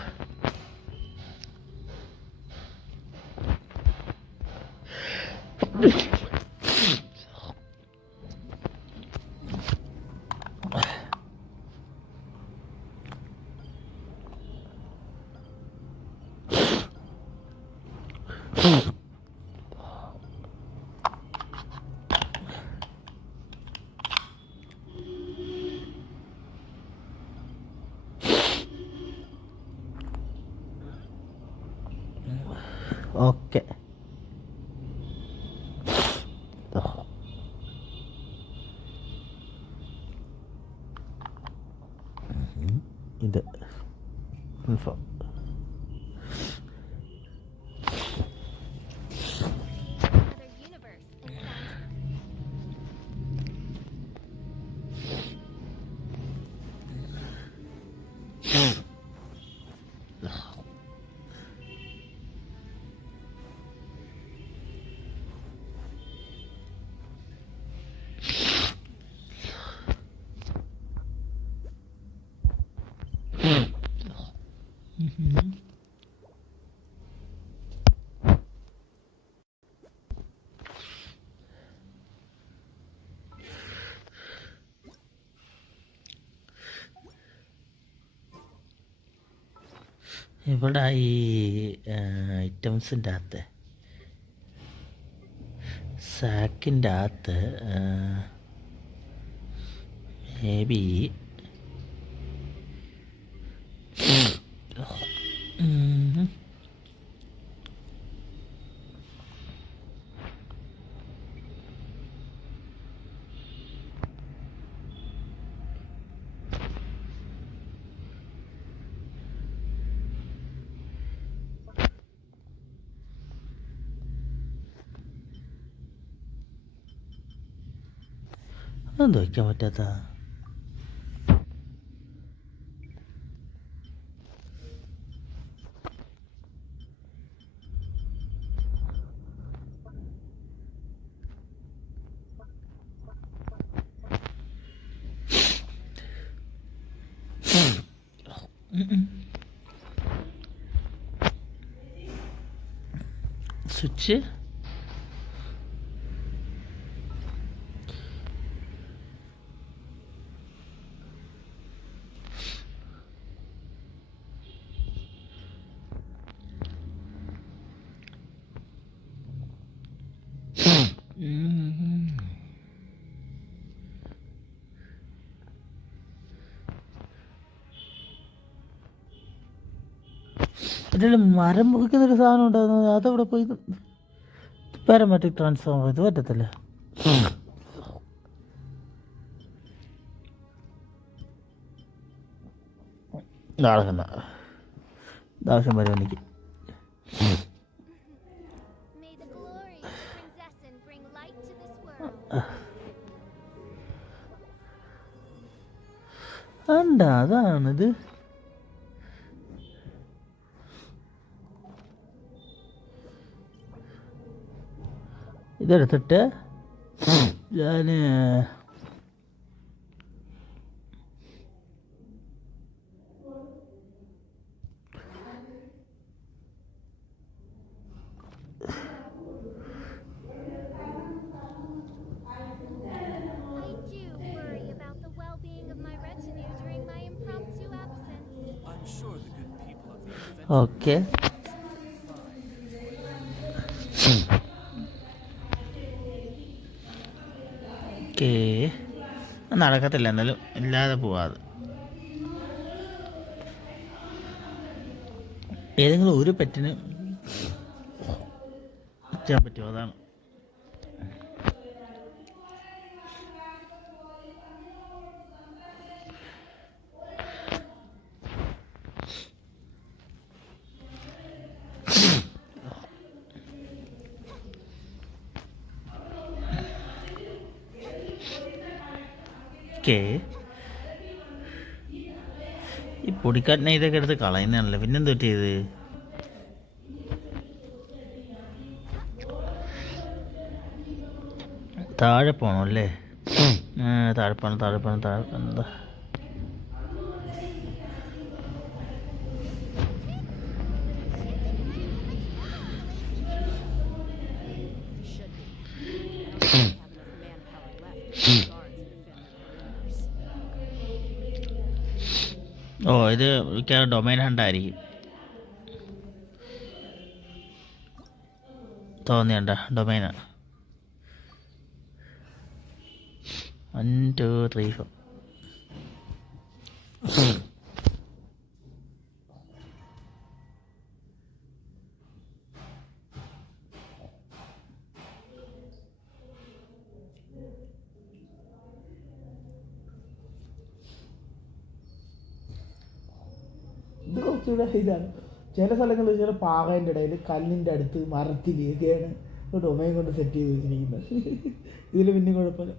ഓക്കെ. ഇത് കൺഫേം. ഇവിടെ ഈ ഐറ്റംസിൻ്റെ അകത്ത് സാക്കിൻ്റെ അകത്ത് മേ ബി അതെന്ത് വയ്ക്കാൻ പറ്റാത്ത സ്വിച്ച് അതിൽ മരം മുറിക്കുന്നൊരു സാധനം ഉണ്ടാകുന്നത് അതവിടെ പോയി. പാരമാറ്റിക് ട്രാൻസ്ഫോമർ ഇത് പറ്റത്തില്ല. നാളെ ആവശ്യം വരും എനിക്ക്. അതാണിത്. ഇതെടുത്തിട്ട് ഞാൻ ഓക്കെ. ഓക്കേ, നടക്കത്തില്ല. എന്നാലും ഇല്ലാതെ പോവാതെ ഏതെങ്കിലും ഒരു പെറ്റിന് ചെയ്യാൻ പറ്റുമോ? അതാണ്. ഈ പൊടിക്കാട്ടിനെ ഇതൊക്കെ എടുത്ത് കളയുന്നതാണല്ലോ. പിന്നെന്ത് പറ്റിയത്? താഴെ പോകണം അല്ലേ? താഴെ പോകണം. എന്താ ഓ, ഇത് ഡൊമൈൻ ഹണ്ടായിരിക്കും തോന്നിയണ്ട. ഡൊമൈനാണ്. 1 2 3 4. കുറച്ചുകൂടെ ഇതാണ്. ചില സ്ഥലങ്ങളിൽ ചില പാകേൻ്റെ ഇടയിൽ കല്ലിൻ്റെ അടുത്ത് മരത്തിലൊക്കെയാണ് ഡൊമൈൻ കൊണ്ട് സെറ്റ് ചെയ്ത് വെച്ചിരിക്കുന്നത്. ഇതിൽ പിന്നെ കുഴപ്പമില്ല.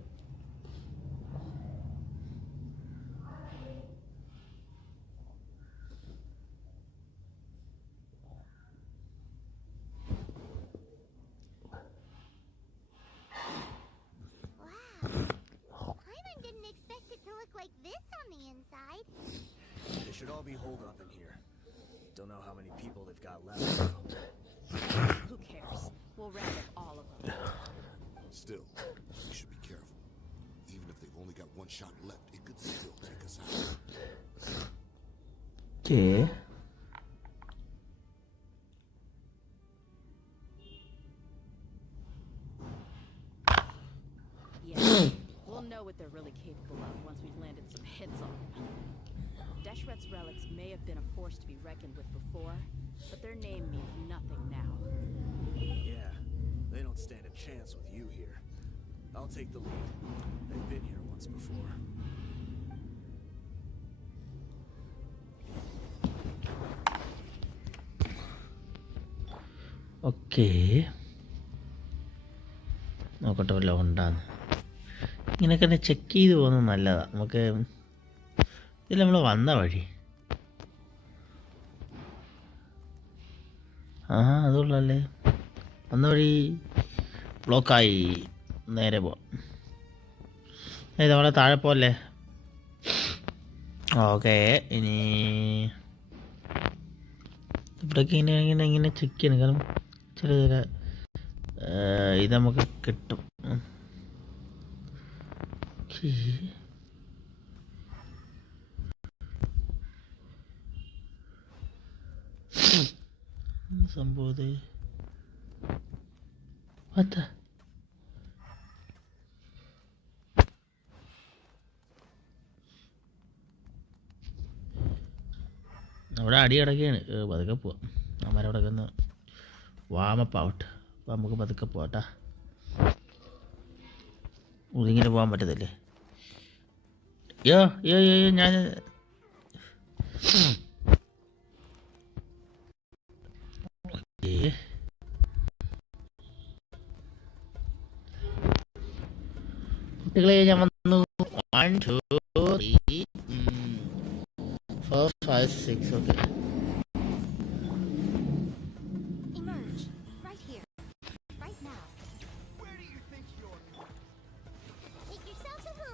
They should all be holed up in here. Don't know how many people they've got left. Who cares? We'll round up all of them. Still, we should be careful. Even if they've only got one shot left, it could still take us out. Okay. Yeah, we'll know what they're really capable of once we've landed some hits on them. Deshret's relics may have been a force to be reckoned with before, but their name means nothing now. Yeah, they don't stand a chance with you here. I'll take the lead. They've been here once before. Okay, നോക്കട്ടെ വല്ലതും ഉണ്ടാകുന്നു. ഇങ്ങനെയൊക്കെ തന്നെ check ചെയ്ത് പോകുന്നത് നല്ലതാണ്. നമുക്ക് ഇതിൽ നമ്മൾ വന്ന വഴി അതുള്ളല്ലേ, വന്ന വഴി ബ്ലോക്കായി. നേരെ പോവാം. നമ്മളെ താഴെ പോകല്ലേ. ഓക്കെ, ഇനി ഇവിടേക്ക് ഇങ്ങനെ ചെക്ക് ചെയ്യണം. കാരണം ചില ഇത് നമുക്ക് കിട്ടും. സംഭവം അവിടെ അടി കിടക്കുകയാണ്. പതുക്കെ പോവാം. അമ്മരവിടെ ഒന്ന് വാമപ്പാവട്ടെ. അപ്പം നമുക്ക് പതുക്കെ പോവാട്ടാ. ഒതുങ്ങിട്ട് പോകാൻ പറ്റത്തില്ലേ? യോ യോ യോ യോ ഞാൻ കുട്ടികളെ ഞാൻ വന്നു. 1 2 3 4 5 6. Okay, Emerge right here, right now. Where do you think you're going? Take yourself to who?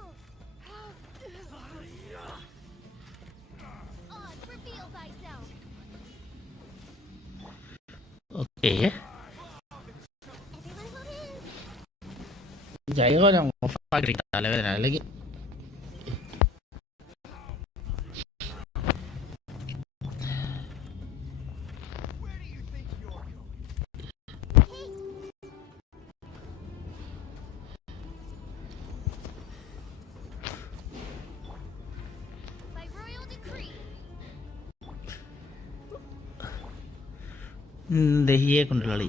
Oz, reveal thyself. Okay. Everyone hold in. ജൈവോ ഞാൻ ഓഫാക്കി തലവേദന അല്ലെങ്കിൽ By royal decree. ദഹിയെ കൊണ്ടുള്ള കളി.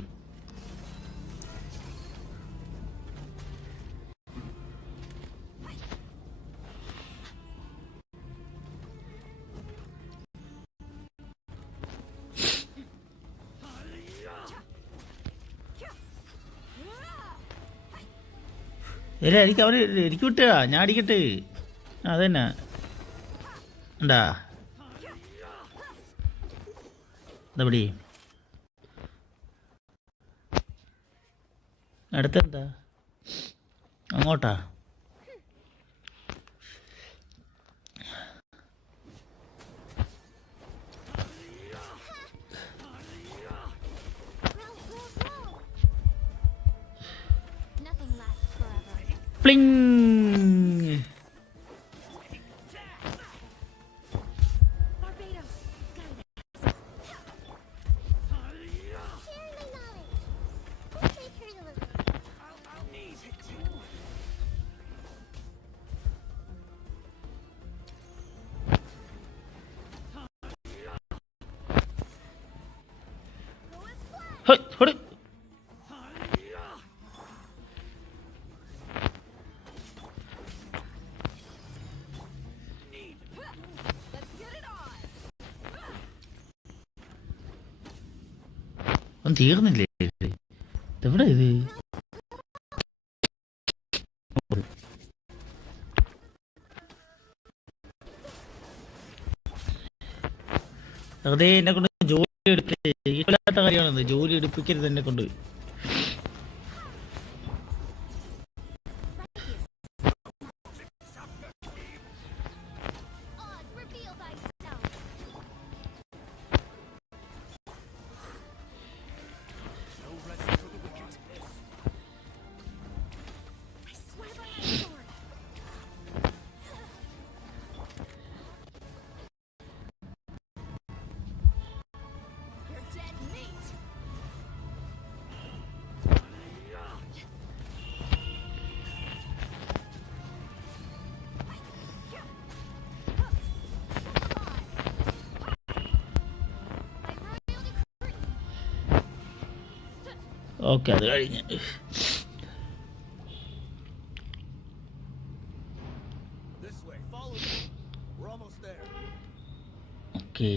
ഇല്ല, എനിക്ക് വിട്ടുക, ഞാൻ അടിക്കട്ടെ. അതന്നെ ഉണ്ടാ എന്താ അടുത്തെന്താ അങ്ങോട്ടാ? Nothing lasts forever. പ്ലിങ്. Barbados, guide us. Share my knowledge. We'll take her to look. I'll need it too. ഹോയ് ഹോയ്. ഒന്നും തീർന്നില്ലേ? എവിടെ ഇത്? വെറുതെ എന്നെ കൊണ്ട് ജോലി എടുപ്പില്ലാത്ത കാര്യമാണത്. ജോലി എടുപ്പിക്കരുത് എന്നെ കൊണ്ട്. ഓക്കെ, അത് കഴിഞ്ഞ്. ഓക്കെ,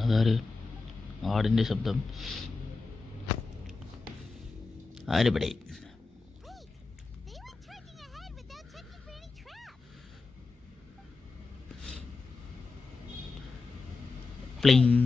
അതൊരു ആടിൻ്റെ ശബ്ദം. ആരിവിടെ? പ്ലിങ്.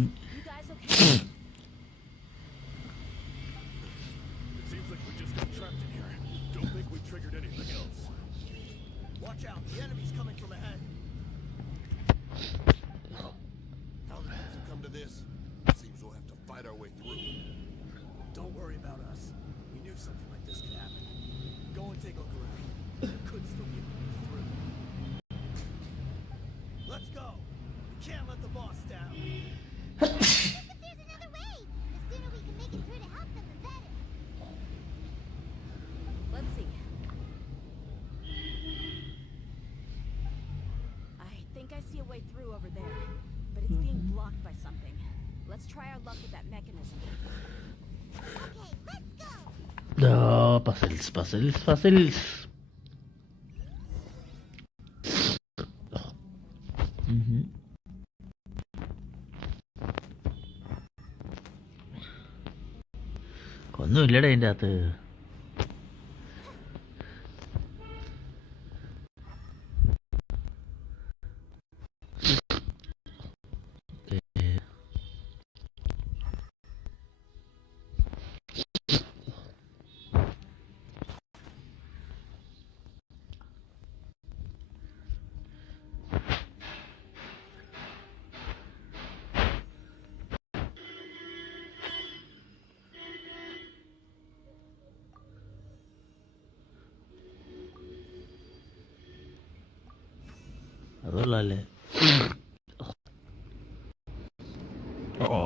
I see a way through over there, but it's being blocked by something. Let's try our luck with that mechanism. Okay, let's go. Puzzles. ഒന്നുമില്ലടേ അതിൻ്റെ അകത്ത്. അതുള്ളല്ലേ? ഓ,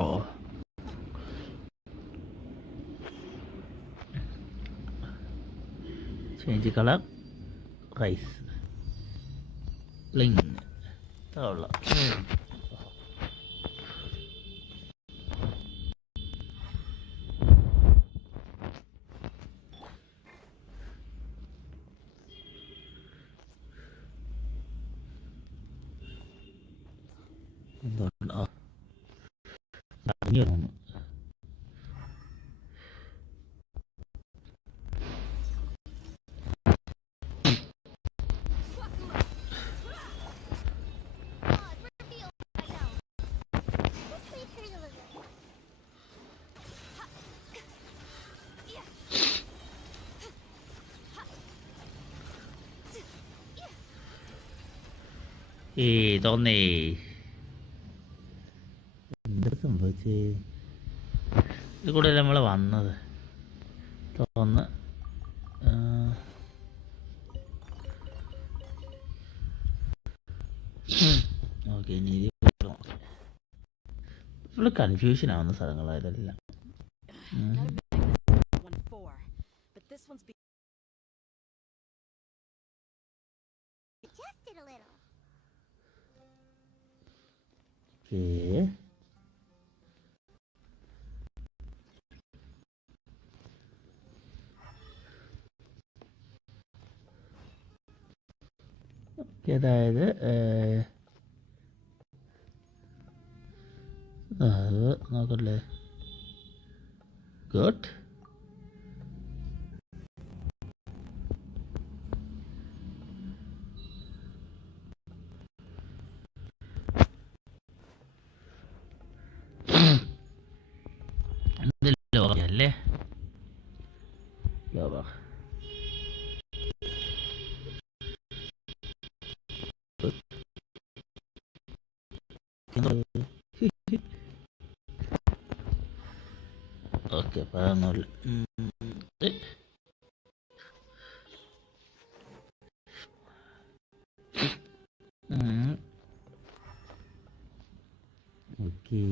ചേഞ്ച് കളർ, റൈസ്, ലിങ്. അതുള്ള എന്താണ്? തോന്നുന്നു. തോന്നേ എന്താ സംഭവിച്ചേ? ഇത് കൂടെ നമ്മൾ വന്നത് തോന്നുന്നു. ഓക്കെ, ഇനി ഫുള്ള് കൺഫ്യൂഷൻ ആവുന്ന സ്ഥലങ്ങളായതെല്ലാം. അതായത് അത് നോക്കല്ലേ. ഗുഡ്. അല്ലേ ലോവർ. ഓക്കെ പറഞ്ഞോളൂ. ഓക്കെ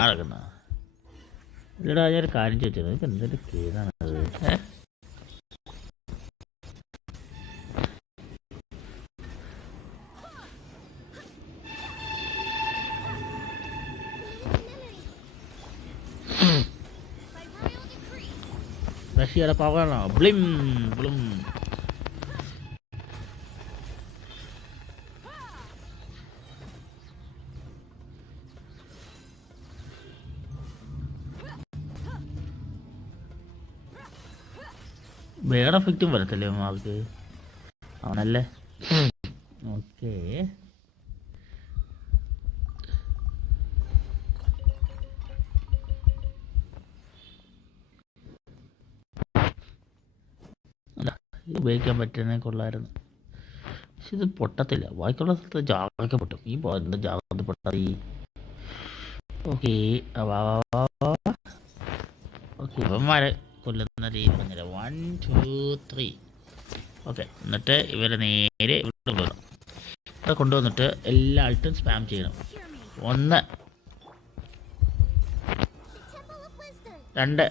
ആളെക്കുന്ന ഇല്ലടാ. ഞാനൊരു കാര്യം ചോദിച്ചത്, ഇതൊക്കെ എന്തൊരു കേടാണത്? റഷ്യയുടെ പവറാണോ? ബ്ലിം ബ്ലിം. വേറെ എഫക്റ്റും വരത്തില്ലേ മാർക്ക്? ആണല്ലേ. ഓക്കെ. ഉപയോഗിക്കാൻ പറ്റുന്നേ കൊള്ളായിരുന്നു. പക്ഷെ ഇത് പൊട്ടത്തില്ല. ബാക്കിയുള്ള സ്ഥലത്ത് ജാഗൊക്കെ പൊട്ടും. ഈ എന്താ ജാഗത്ത് പൊട്ടാതി? ഓക്കെ. ഓക്കെ, ഇവന്മാരെ കൊല്ലുന്ന രീതി പറഞ്ഞില്ല. 1 2 3. ഓക്കെ, എന്നിട്ട് ഇവരെ നേരെ ഇവിടെ കൊണ്ടുവരണം. ഇവിടെ കൊണ്ടുവന്നിട്ട് എല്ലായിട്ടും സ്പാം ചെയ്യണം. 1 2 3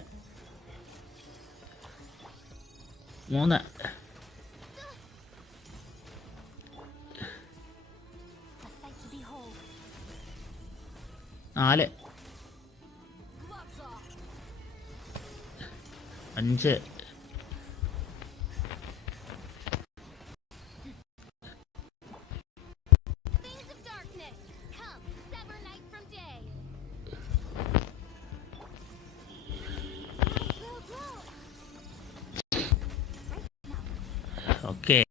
4 5 ഓക്കെ.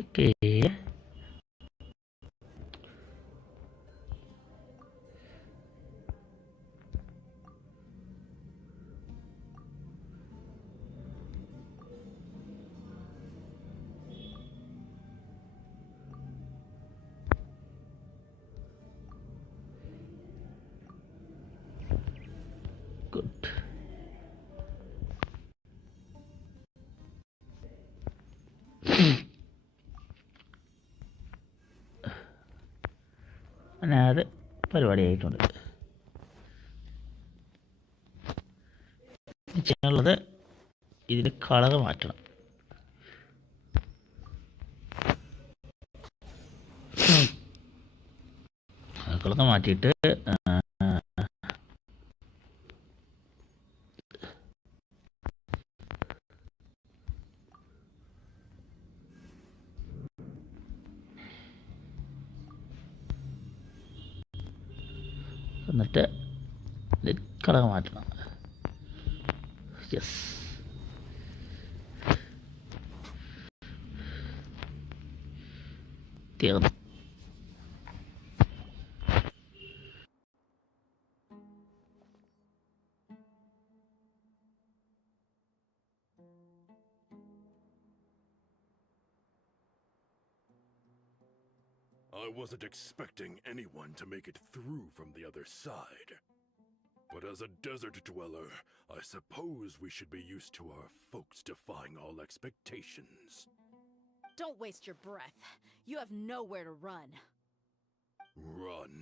ഓക്കെ. ഗുഡ്. അത് പരിപാടിയായിട്ടുണ്ട്. ചെയ്യാനുള്ളത് ഇതിൽ കളർ മാറ്റണം. കളർ മാറ്റിയിട്ട് എന്നിട്ട് കളർ മാറ്റണം. യെസ്, തീർന്നു. I wasn't expecting anyone to make it through from the other side. But as a desert dweller, I suppose we should be used to our folks defying all expectations. Don't waste your breath. You have nowhere to run. Run?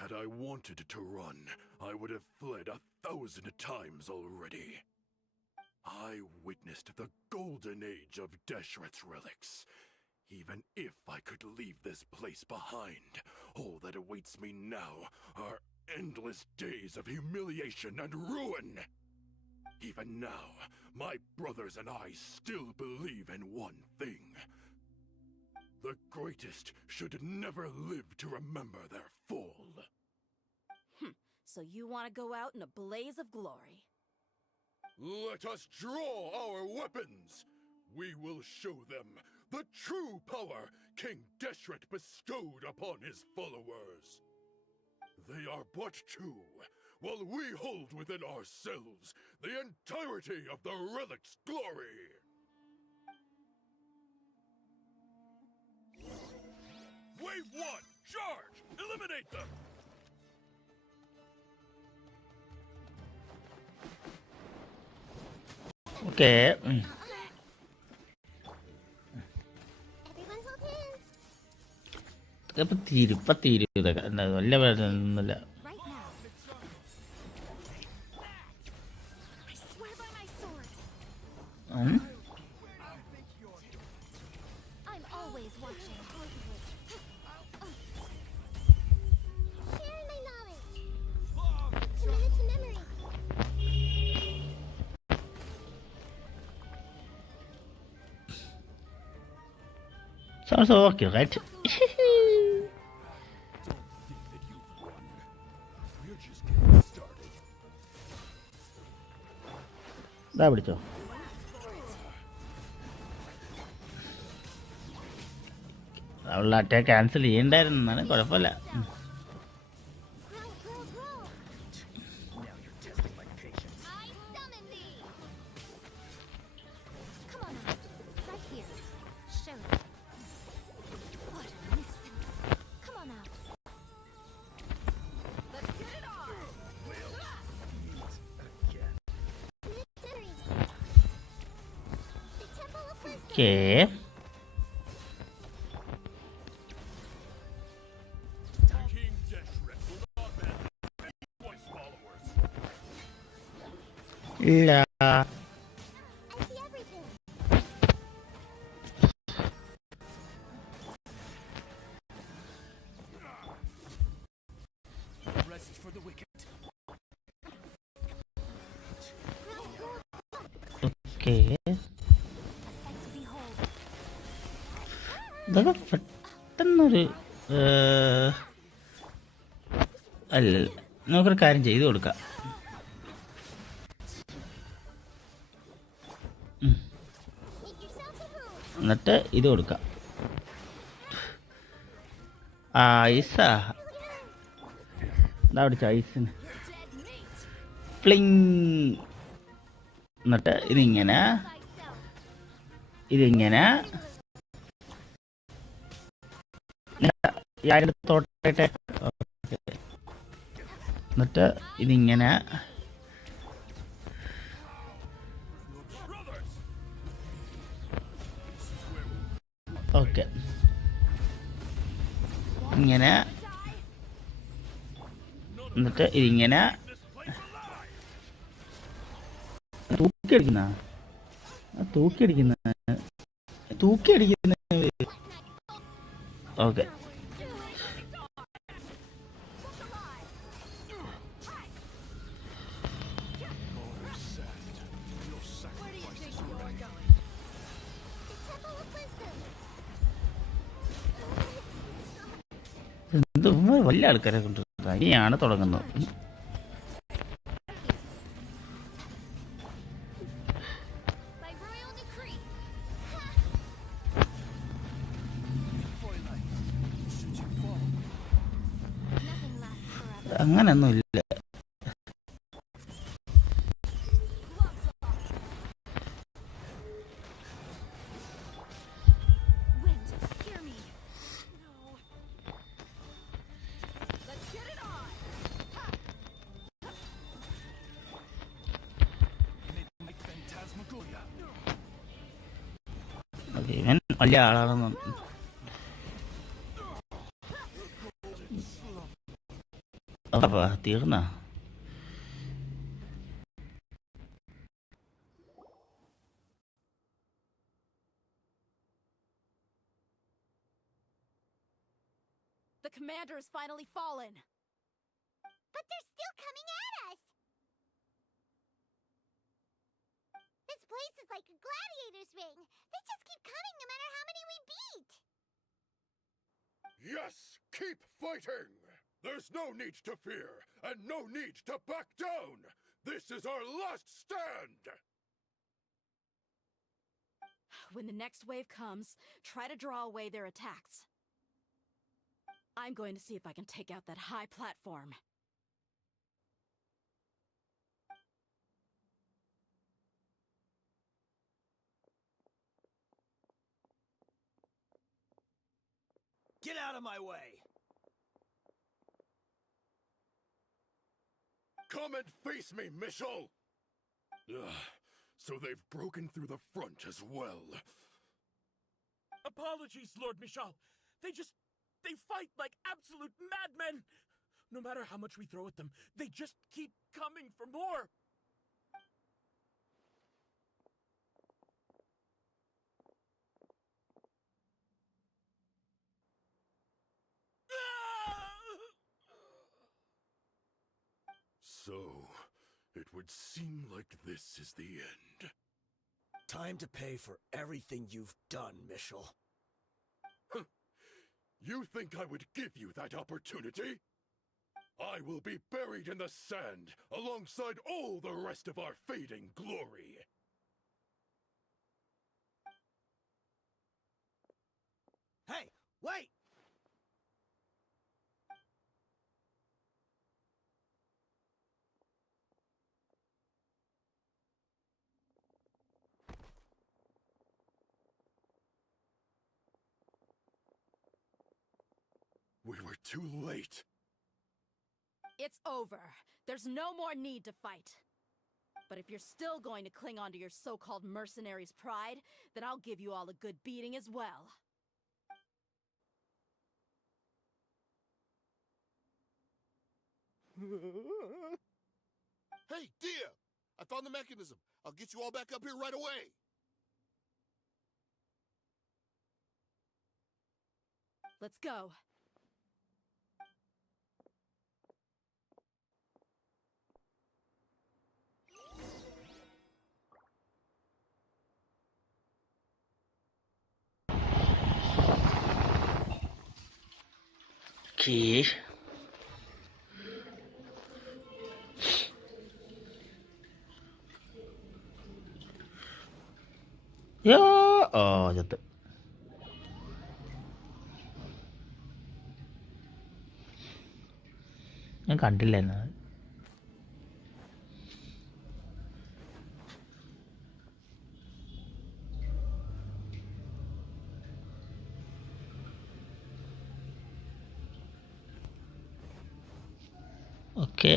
Had I wanted to run, I would have fled 1,000 times already. I witnessed the golden age of Deshret's relics. Even if I could leave this place behind, all that awaits me now are endless days of humiliation and ruin. Even now, my brothers and I still believe in one thing. The greatest should never live to remember their fall. So you want to go out in a blaze of glory? Let us draw our weapons! We will show them the true power King Deshret bestowed upon his followers. They are but two, while we hold within ourselves the entirety of the relic's glory. Wave 1, charge! Eliminate them! Okay. Everyone hold hands. ഇപ്പം തീരും ഇതൊക്കെ. എന്താ വലിയ ഒന്നുമില്ല. Right now. I swear by my sword. I'm always watching. Sharing my knowledge. Commit it to memory. Sounds okay, right? ഇതാ പിടിച്ചോ. അവളുടെ attack cancel ചെയ്യണ്ടായിരുന്നാണ്. കുഴപ്പമില്ല. Okay. King Deshret will not abandon anyone's followers. ഇല്ല. I see everything. Rest for the wicked. Okay. ഇതൊക്കെ പെട്ടെന്നൊരു അല്ല, നമുക്കൊരു കാര്യം ചെയ്ത് കൊടുക്കാം. എന്നിട്ട് ഇത് കൊടുക്കാം. ഐസാ എന്താ പിടിച്ച ഐസിന് പ്ലിങ്. എന്നിട്ട് ഇതിങ്ങനെ തോട്ടെ. എന്നിട്ട് ഇതിങ്ങനെ ഓക്കെ. ഇങ്ങനെ എന്നിട്ട് ഇതിങ്ങനെ തൂക്കിയടിക്കുന്ന തൂക്കിയടിക്കുന്ന തൂക്കിയടിക്കുന്ന ഓക്കെ. എന്ത് വലിയ ആൾക്കാരെ കൊണ്ടുവരുന്നത് ഇനിയാണ് തുടങ്ങുന്നത്. അങ്ങനൊന്നുമില്ല. ഓക്കെ, ഇവൻ വലിയ ആളാണെന്ന്. തീർന്ന The commander has finally fallen. But they're still coming at us! This place is like a gladiator's ring. They just keep coming no matter how many we beat! Yes! Keep fighting! There's no need to fear, and no need to back down! This is our last stand! When the next wave comes, try to draw away their attacks. I'm going to see if I can take out that high platform. Get out of my way! Come and face me, Michel! So they've broken through the front as well. Apologies, Lord Michel. They fight like absolute madmen. No matter how much we throw at them, they just keep coming for more. So, it would seem like this is the end. Time to pay for everything you've done, Michel. You think I would give you that opportunity? I will be buried in the sand alongside all the rest of our fading glory. Hey, wait! We were too late. It's over. There's no more need to fight. But if you're still going to cling on to your so-called mercenary's pride, then I'll give you all a good beating as well. Hey, Dia! I found the mechanism. I'll get you all back up here right away. Let's go. Okay. ചത്ത്. ഞാൻ കണ്ടില്ലായിരുന്നു. Okay.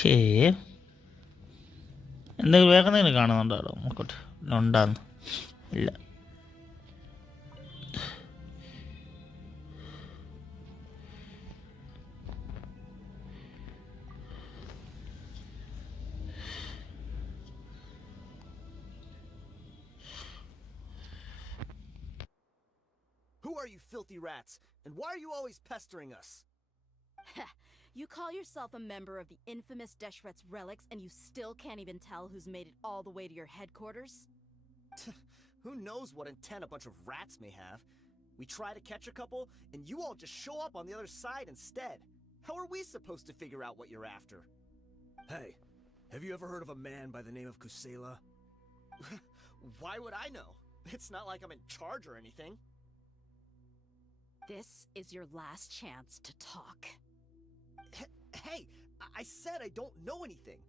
Okay, എന്തെങ്കിലും വേറെ എന്തെങ്കിലും കാണുന്നുണ്ടോ? നോക്കട്ടെ ഉണ്ടാന്ന്. ഇല്ല. Who are you filthy rats? And why are you always pestering us? You call yourself a member of the infamous Deshret's relics and you still can't even tell who's made it all the way to your headquarters? Who knows what intent a bunch of rats may have? We try to catch a couple, and you all just show up on the other side instead. How are we supposed to figure out what you're after? Hey, have you ever heard of a man by the name of Kusela? Why would I know? It's not like I'm in charge or anything. This is your last chance to talk. Hey, I said I don't know anything.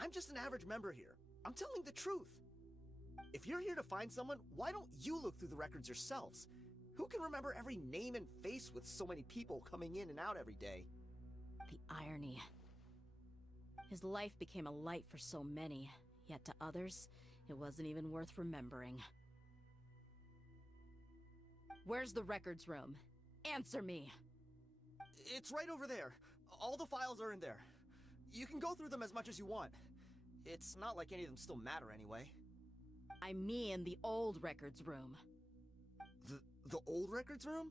I'm just an average member here. I'm telling the truth. If you're here to find someone, why don't you look through the records yourselves? Who can remember every name and face with so many people coming in and out every day? The irony. His life became a light for so many, yet to others, it wasn't even worth remembering. Where's the records room? Answer me! It's right over there. All the files are in there. You can go through them as much as you want. It's not like any of them still matter anyway. I mean the old records room. The old records room?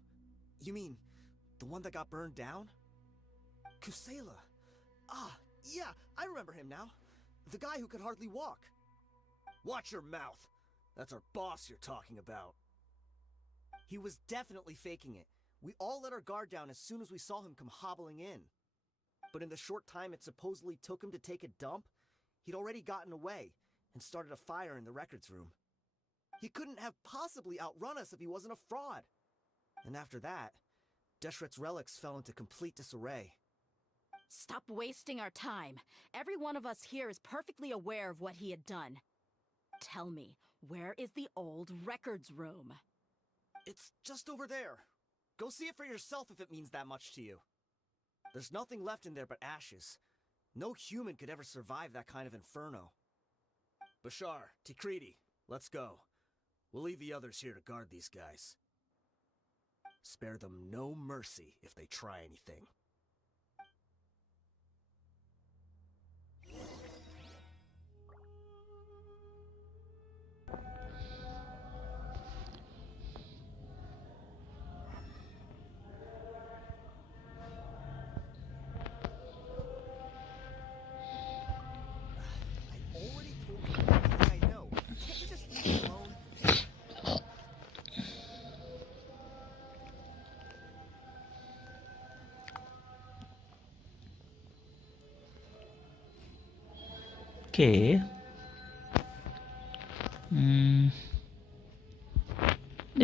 You mean the one that got burned down? Kusela. Ah, yeah, I remember him now. The guy who could hardly walk. Watch your mouth. That's our boss you're talking about. He was definitely faking it. We all let our guard down as soon as we saw him come hobbling in. But in the short time it supposedly took him to take a dump, he'd already gotten away and started a fire in the records room. He couldn't have possibly outrun us if he wasn't a fraud. And after that, Deshret's relics fell into complete disarray. Stop wasting our time. Every one of us here is perfectly aware of what he had done. Tell me, where is the old records room? It's just over there. Go see it for yourself if it means that much to you. There's nothing left in there but ashes. No human could ever survive that kind of inferno. Bashar, Tikriti, let's go. We'll leave the others here to guard these guys. Spare them no mercy if they try anything. Okay,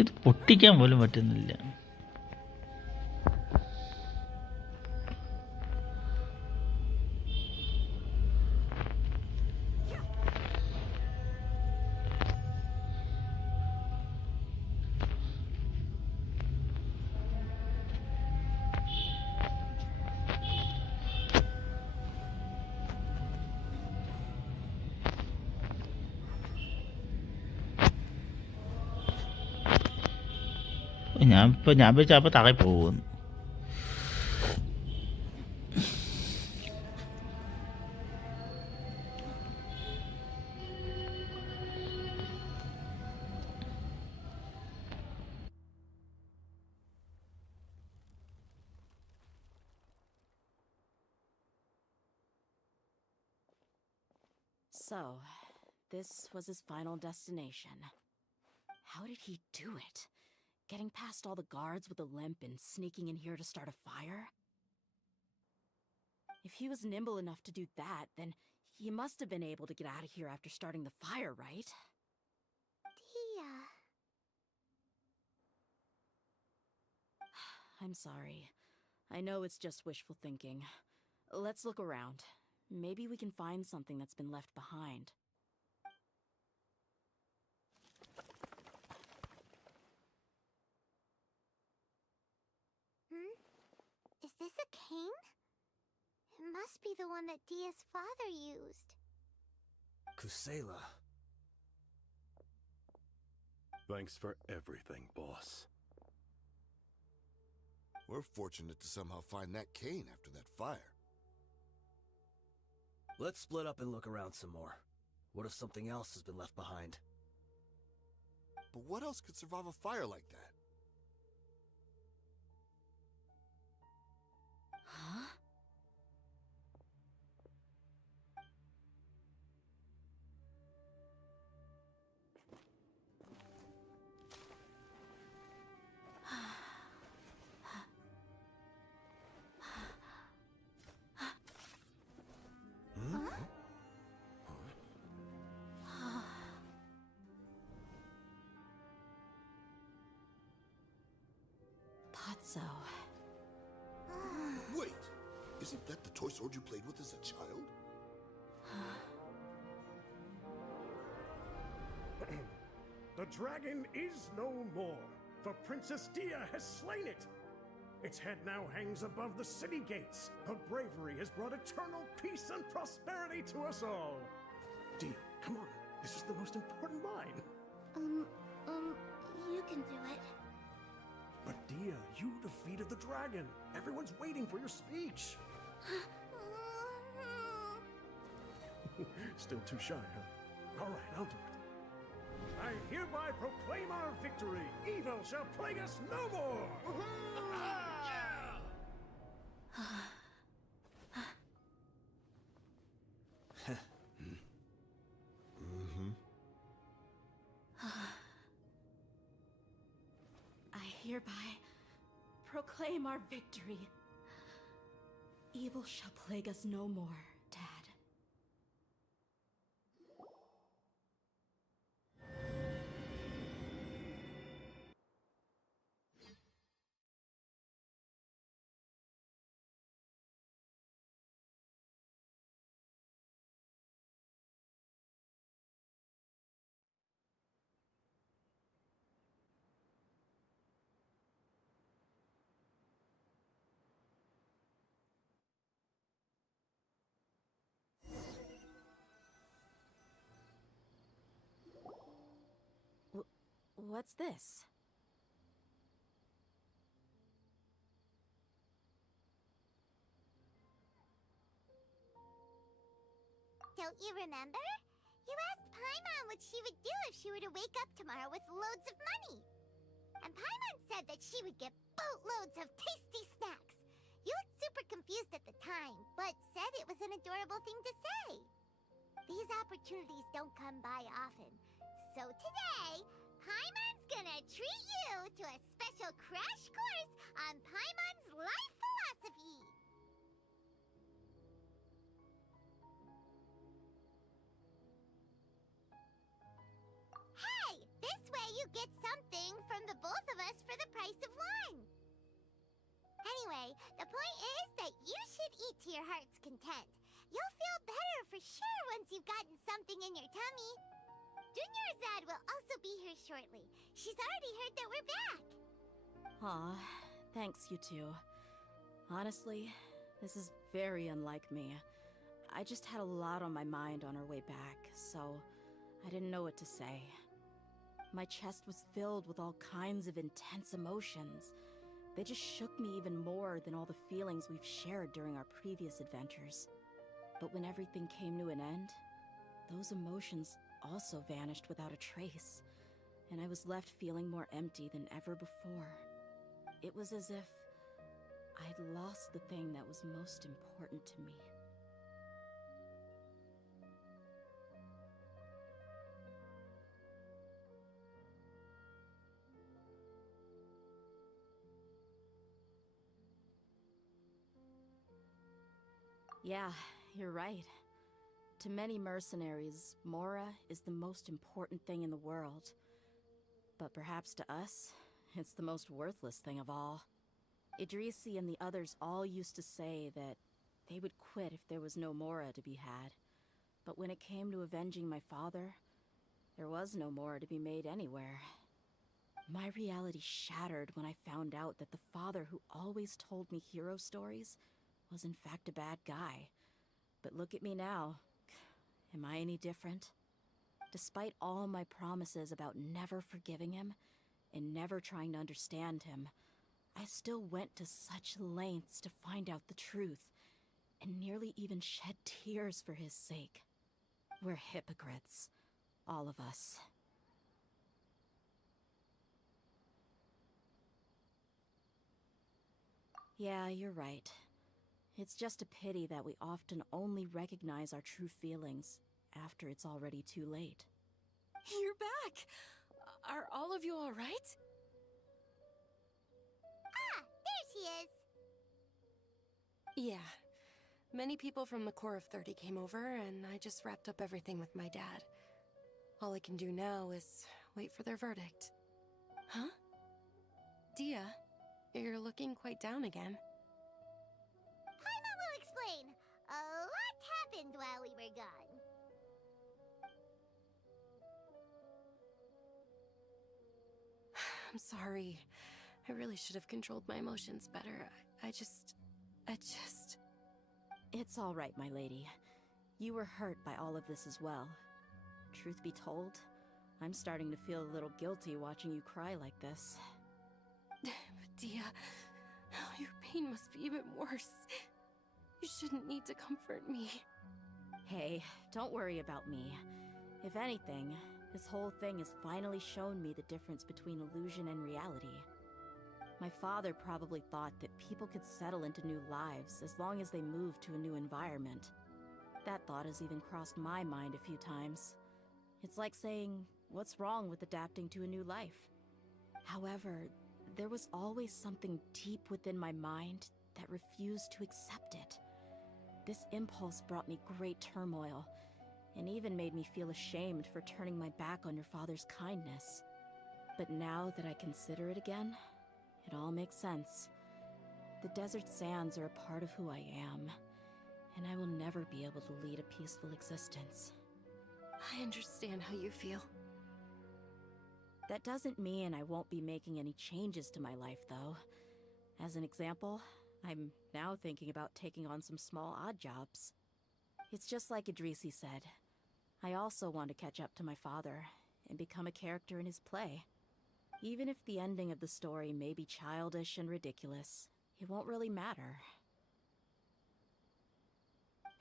ഇത് പൊട്ടിക്കാൻ പോലും പറ്റുന്നില്ല. ഞാൻ വെച്ചാൽ അപ്പോൾ താഴെ പോകുന്നു. So, this was his final destination. How did he do it? Getting past all the guards with a limp and sneaking in here to start a fire? If he was nimble enough to do that, then he must have been able to get out of here after starting the fire, right? I'm sorry. I know it's just wishful thinking. Let's look around. Maybe we can find something that's been left behind. Is this a cane? Must be the one that Dia's father used. Kusela. Thanks for everything, boss. We're fortunate to somehow find that cane after that fire. Let's split up and look around some more. What if something else has been left behind? But what else could survive a fire like that? Huh? So, Wait! Isn't that the toy sword you played with as a child? The dragon is no more, for Princess Dia has slain it. Its head now hangs above the city gates. Her bravery has brought eternal peace and prosperity to us all. Dia, come on. This is the most important line. You can do it. But Dia, you defeated the dragon. Everyone's waiting for your speech. Still too shy, huh? All right, I'll do it. I hereby proclaim our victory. Evil shall plague us no more. I hereby proclaim our victory. Evil shall plague us no more, Dad. What's this? Don't you remember? You asked Paimon what she would do if she were to wake up tomorrow with loads of money. And Paimon said that she would get boatloads of tasty snacks. You looked super confused at the time, but said it was an adorable thing to say. These opportunities don't come by often. So today, Paimon's gonna treat you to a special crash course on Paimon's life philosophy. Hey, this way you get something from the both of us for the price of one. Anyway, the point is that you should eat to your heart's content. You'll feel better for sure once you've gotten something in your tummy. Dunyarzad will also be here shortly. She's already heard that we're back. Aw, thanks you two. Honestly, this is very unlike me. I just had a lot on my mind on our way back, so I didn't know what to say. My chest was filled with all kinds of intense emotions. They just shook me even more than all the feelings we've shared during our previous adventures. But when everything came to an end, those emotions also vanished without a trace, and I was left feeling more empty than ever before. It was as if I'd lost the thing that was most important to me. Yeah, you're right. To many mercenaries, Mora is the most important thing in the world. But perhaps to us, it's the most worthless thing of all. Idrisi and the others all used to say that they would quit if there was no Mora to be had. But when it came to avenging my father, there was no Mora to be made anywhere. My reality shattered when I found out that the father who always told me hero stories was in fact a bad guy. But look at me now. Am I any different? Despite all my promises about never forgiving him and never trying to understand him, I still went to such lengths to find out the truth, and nearly even shed tears for his sake. We're hypocrites, all of us. Yeah, you're right. It's just a pity that we often only recognize our true feelings after it's already too late. You're back! Are all of you alright? Ah, there she is! Yeah. Many people from the Corps of 30 came over, and I just wrapped up everything with my dad. All I can do now is wait for their verdict. Huh? Dia, you're looking quite down again. Paimon will explain. A lot happened while we were gone. I'm sorry. I really should have controlled my emotions better. I just... It's all right, my lady. You were hurt by all of this as well. Truth be told, I'm starting to feel a little guilty watching you cry like this. But Dia, your pain must be even worse. You shouldn't need to comfort me. Hey, don't worry about me. If anything, this whole thing has finally shown me the difference between illusion and reality. My father probably thought that people could settle into new lives as long as they moved to a new environment. That thought has even crossed my mind a few times. It's like saying, what's wrong with adapting to a new life? However, there was always something deep within my mind that refused to accept it. This impulse brought me great turmoil, and even made me feel ashamed for turning my back on your father's kindness. But now that I consider it again, it all makes sense. The desert sands are a part of who I am, and I will never be able to lead a peaceful existence. I understand how you feel. That doesn't mean I won't be making any changes to my life, though. As an example, I'm now thinking about taking on some small odd jobs. It's just like Idrisi said. I also want to catch up to my father and become a character in his play. Even if the ending of the story may be childish and ridiculous, it won't really matter.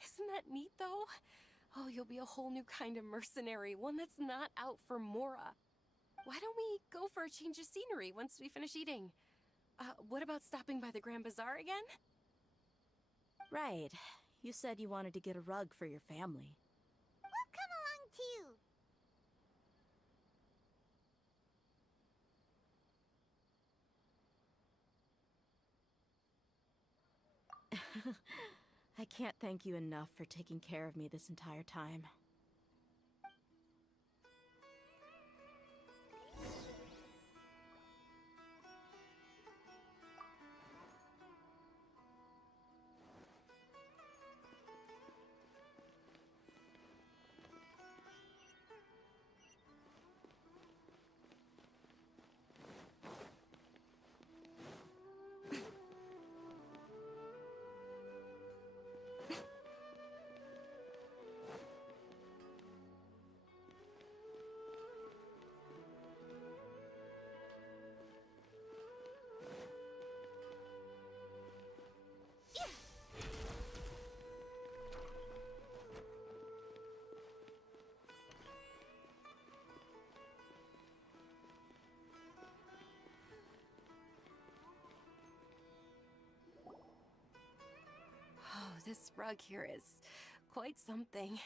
Isn't that neat, though? Oh, you'll be a whole new kind of mercenary, one that's not out for Mora. Why don't we go for a change of scenery once we finish eating? What about stopping by the Grand Bazaar again? Right. You said you wanted to get a rug for your family. We'll come along too. I can't thank you enough for taking care of me this entire time. Oh, this rug here is quite something.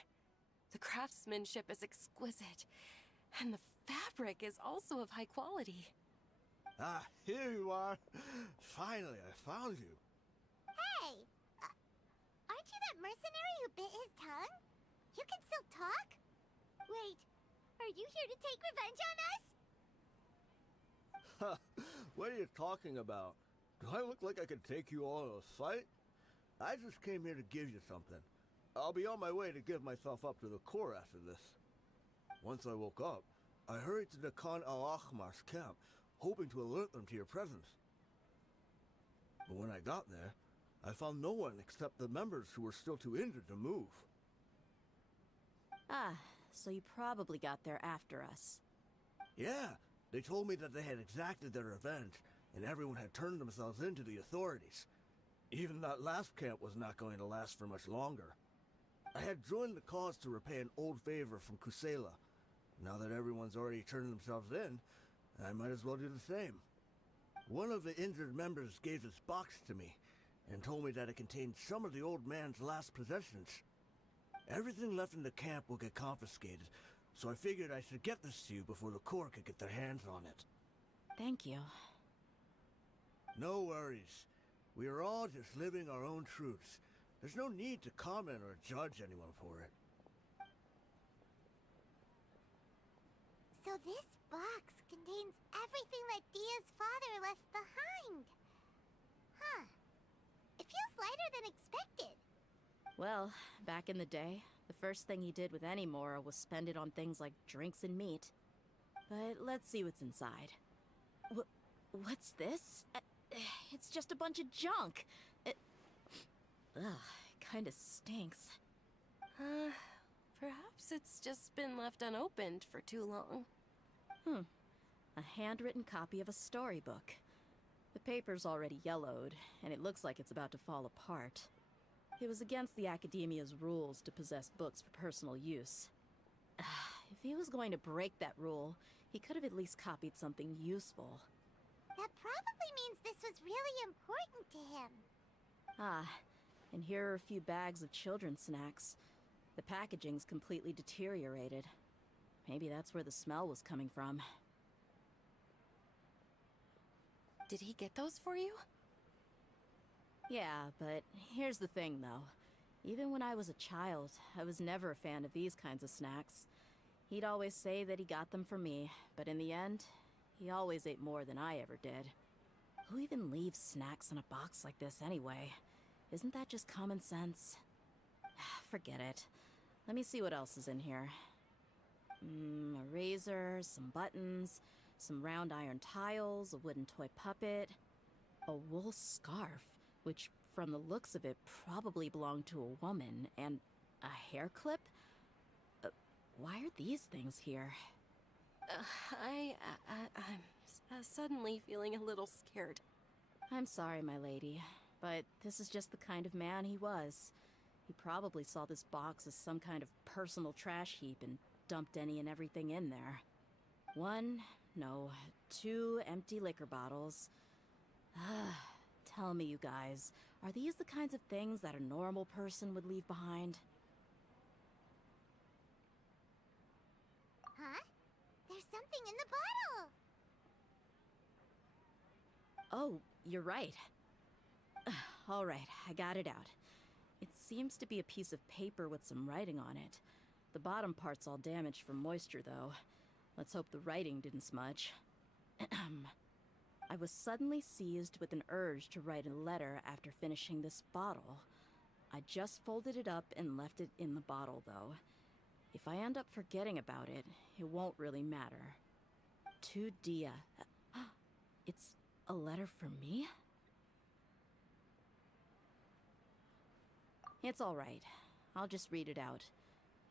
The craftsmanship is exquisite, and the fabric is also of high quality. Ah, here you are. Finally, I found you. Hey! Aren't you that mercenary who bit his tongue? You can still talk? Wait, are you here to take revenge on us? What are you talking about? Do I look like I could take you all to a fight? I just came here to give you something. I'll be on my way to give myself up to the Corps after this. Once I woke up, I hurried to the Khan al-Ahmar's camp, hoping to alert them to your presence. But when I got there, I found no one except the members who were still too injured to move. Ah, so you probably got there after us. Yeah, they told me that they had exacted their revenge, and everyone had turned themselves in to the authorities. Even that last camp was not going to last for much longer. I had joined the cause to repay an old favor from Kusela. Now that everyone's already turned themselves in, I might as well do the same. One of the injured members gave this box to me, and told me that it contained some of the old man's last possessions. Everything left in the camp will get confiscated, so I figured I should get this to you before the Corps could get their hands on it. Thank you. No worries. We are all just living our own truths. There's no need to comment or judge anyone for it. So this box contains everything that Dia's father left behind. Huh. It feels lighter than expected. Well, back in the day, the first thing he did with any Mora was spend it on things like drinks and meat. But let's see what's inside. What's this? It's just a bunch of junk. Ugh, it kinda stinks. Perhaps it's just been left unopened for too long. A handwritten copy of a storybook. The paper's already yellowed, and it looks like it's about to fall apart. It was against the Academia's rules to possess books for personal use. If he was going to break that rule, he could have at least copied something useful. That probably means this was really important to him. Ah, and here are a few bags of children's snacks. The packaging's completely deteriorated. Maybe that's where the smell was coming from. Did he get those for you? Yeah, but here's the thing, though. Even when I was a child, I was never a fan of these kinds of snacks. He'd always say that he got them for me, but in the end, he always ate more than I ever did. Who even leaves snacks in a box like this anyway? Isn't that just common sense? Forget it. Let me see what else is in here. A razor, some buttons, some round iron tiles, a wooden toy puppet, a wool scarf, which from the looks of it probably belonged to a woman, and a hair clip? Why are these things here? I'm suddenly feeling a little scared. I'm sorry, my lady, but this is just the kind of man he was. He probably saw this box as some kind of personal trash heap and dumped any and everything in there. 2 empty liquor bottles. Tell me, you guys, are these the kinds of things that a normal person would leave behind? Huh? There's something in the bottle! Oh, you're right. All right, I got it out. It seems to be a piece of paper with some writing on it. The bottom part's all damaged from moisture, though. Let's hope the writing didn't smudge. I was suddenly seized with an urge to write a letter after finishing this bottle. I just folded it up and left it in the bottle, though. If I end up forgetting about it, it won't really matter. To Dia. It's a letter for me? It's all right. I'll just read it out.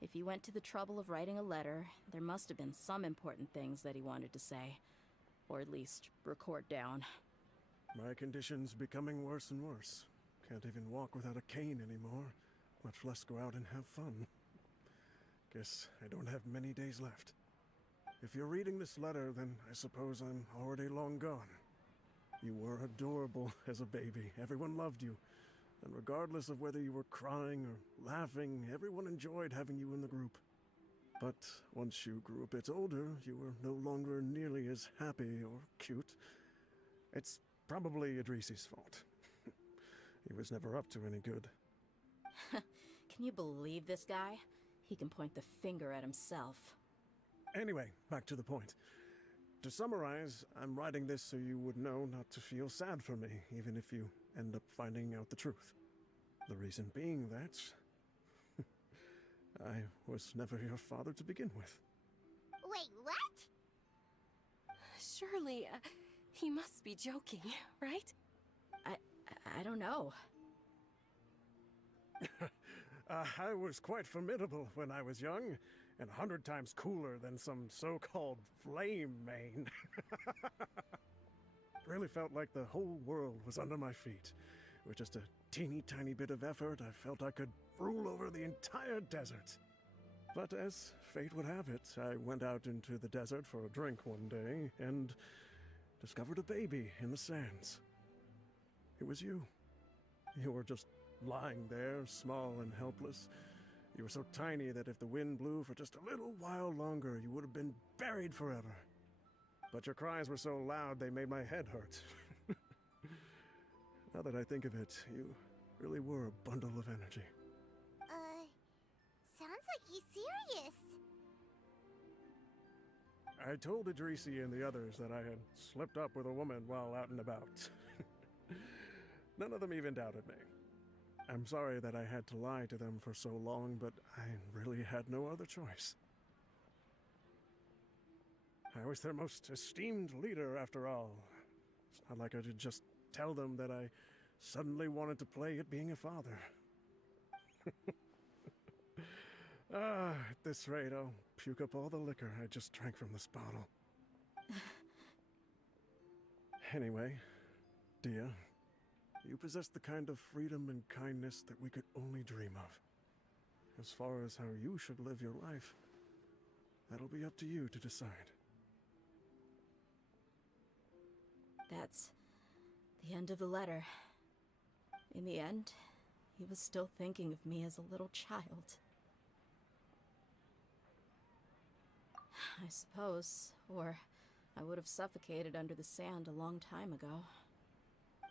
If he went to the trouble of writing a letter, there must have been some important things that he wanted to say. Or at least record down. My condition's becoming worse and worse. Can't even walk without a cane anymore, much less go out and have fun. Guess I don't have many days left. If you're reading this letter, then I suppose I'm already long gone. You were adorable as a baby. Everyone loved you. And regardless of whether you were crying or laughing, everyone enjoyed having you in the group. But once you grew a bit older, you were no longer nearly as happy or cute. It's probably Idrisi's fault. He was never up to any good. Can you believe this guy? He can point the finger at himself. Anyway, back to the point. To summarize, I'm writing this so you would know not to feel sad for me, even if you end up finding out the truth. The reason being that I was never your father to begin with. Wait, what? Surely, he must be joking, right? I don't know. I was quite formidable when I was young, and 100 times cooler than some so-called flame main. Really felt like the whole world was under my feet. With just a teeny tiny bit of effort, I felt I could rule over the entire desert. But as fate would have it, I went out into the desert for a drink one day and discovered a baby in the sands. It was you. You were just lying there, small and helpless. You were so tiny that if the wind blew for just a little while longer, you would have been buried forever. But your cries were so loud they made my head hurt. Now that I think of it, you really were a bundle of energy. Sounds like he's serious. I told Idrisi and the others that I had slipped up with a woman while out and about. None of them even doubted me. I'm sorry that I had to lie to them for so long, but I really had no other choice. I was their most esteemed leader, after all. It's not like I could just tell them that I suddenly wanted to play at being a father. At this rate, I'll puke up all the liquor I just drank from this bottle. Anyway, Dia, you possess the kind of freedom and kindness that we could only dream of. As far as how you should live your life, that'll be up to you to decide. That's the end of the letter. In the end, he was still thinking of me as a little child. I suppose, or I would have suffocated under the sand a long time ago.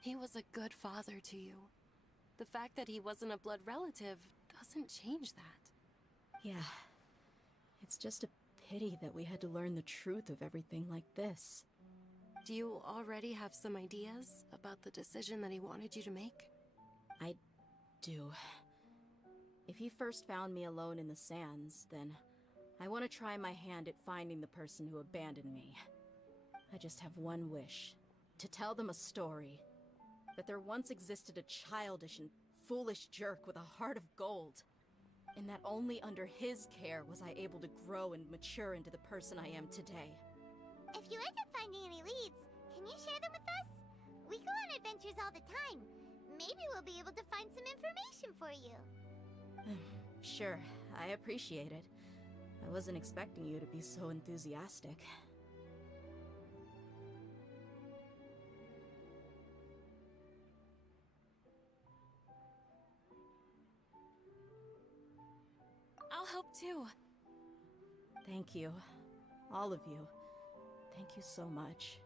He was a good father to you. The fact that he wasn't a blood relative doesn't change that. Yeah. It's just a pity that we had to learn the truth of everything like this. Do you already have some ideas about the decision that he wanted you to make? I do. If he first found me alone in the sands, then I want to try my hand at finding the person who abandoned me. I just have one wish. To tell them a story. That there once existed a childish and foolish jerk with a heart of gold. And that only under his care was I able to grow and mature into the person I am today. If you end up finding any leads, can you share them with us? We go on adventures all the time. Maybe we'll be able to find some information for you. Sure, I appreciate it. I wasn't expecting you to be so enthusiastic. I'll help too. Thank you. All of you. Thank you so much.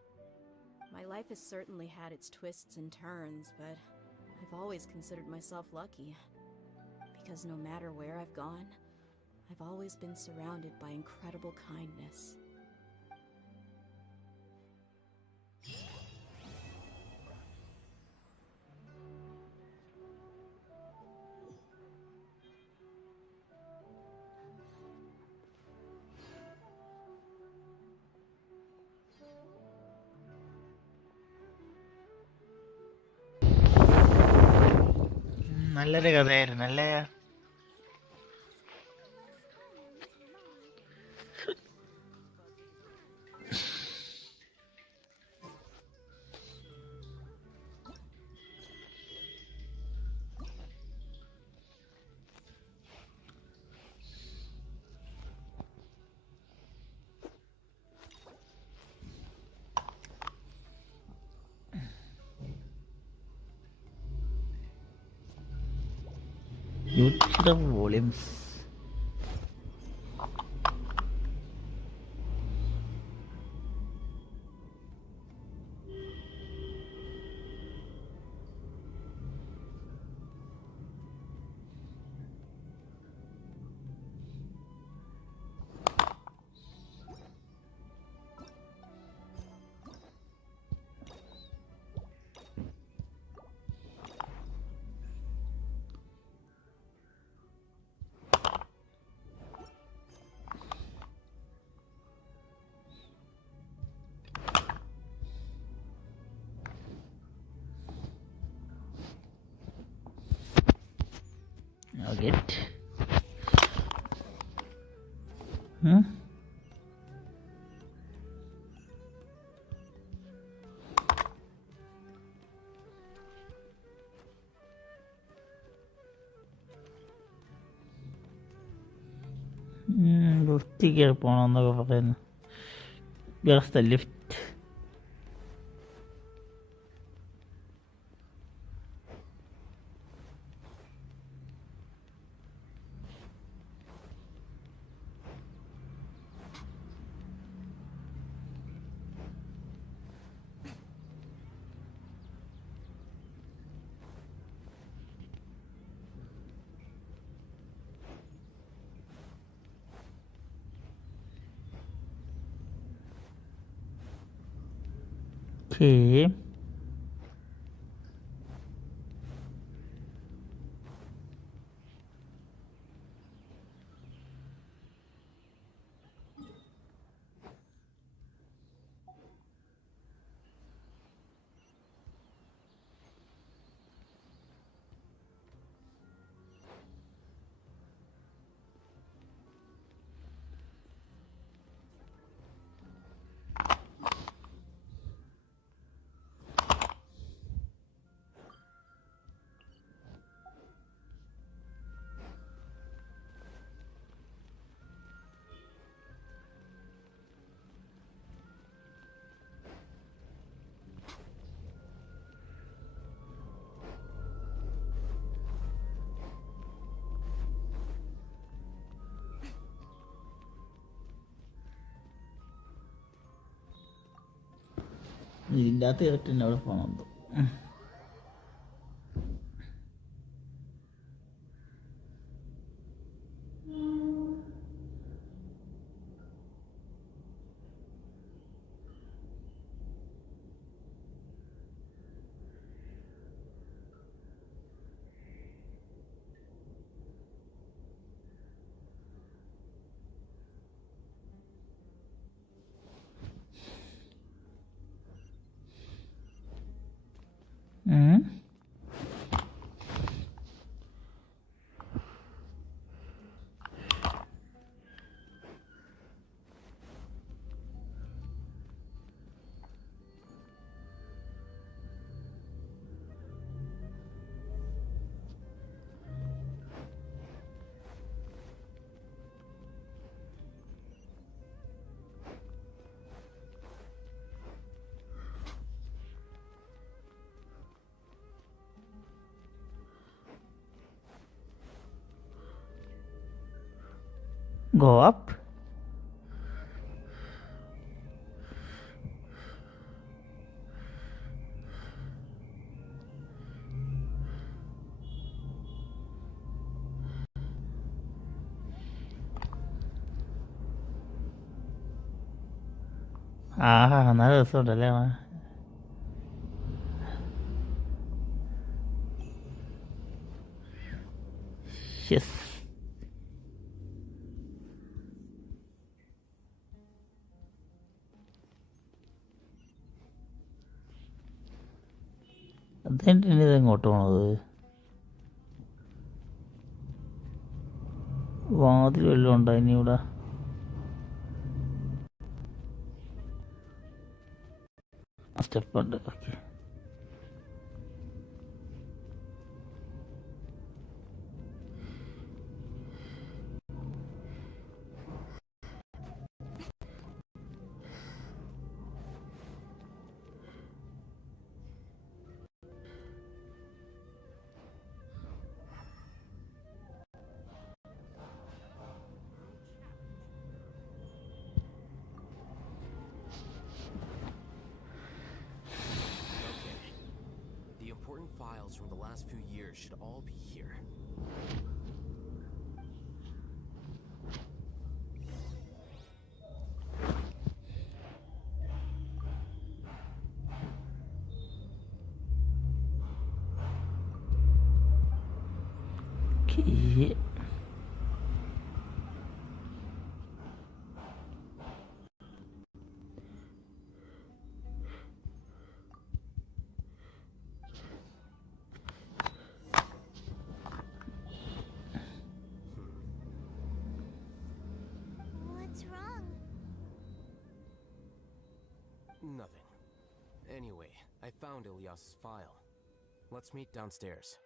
My life has certainly had its twists and turns, but I've always considered myself lucky. Because no matter where I've gone, I've always been surrounded by incredible kindness. നല്ലൊരു കഥയായിരുന്നു അല്ലേ? Use the volumes. target. Hmm? Lift കയറി പോകണമെന്നൊക്കെ പറയുന്നു. Where's the lift? Okay. ഇതിൻ്റെ അകത്ത് correct അവിടെ പോകണം. Go up. നല്ല രസമുണ്ടല്ലേ. യെസ്. അതെന്തിനാണ് ഇത് എങ്ങോട്ട് പോണത്? വാതിൽ വല്ലതും ഉണ്ടോ ഇനി ഇവിടെ? സ്റ്റെപ്പ് ഉണ്ട്. Okay. Files from the last few years should all be here. Okay. Nothing. Anyway, I found Ilyas's file. Let's meet downstairs.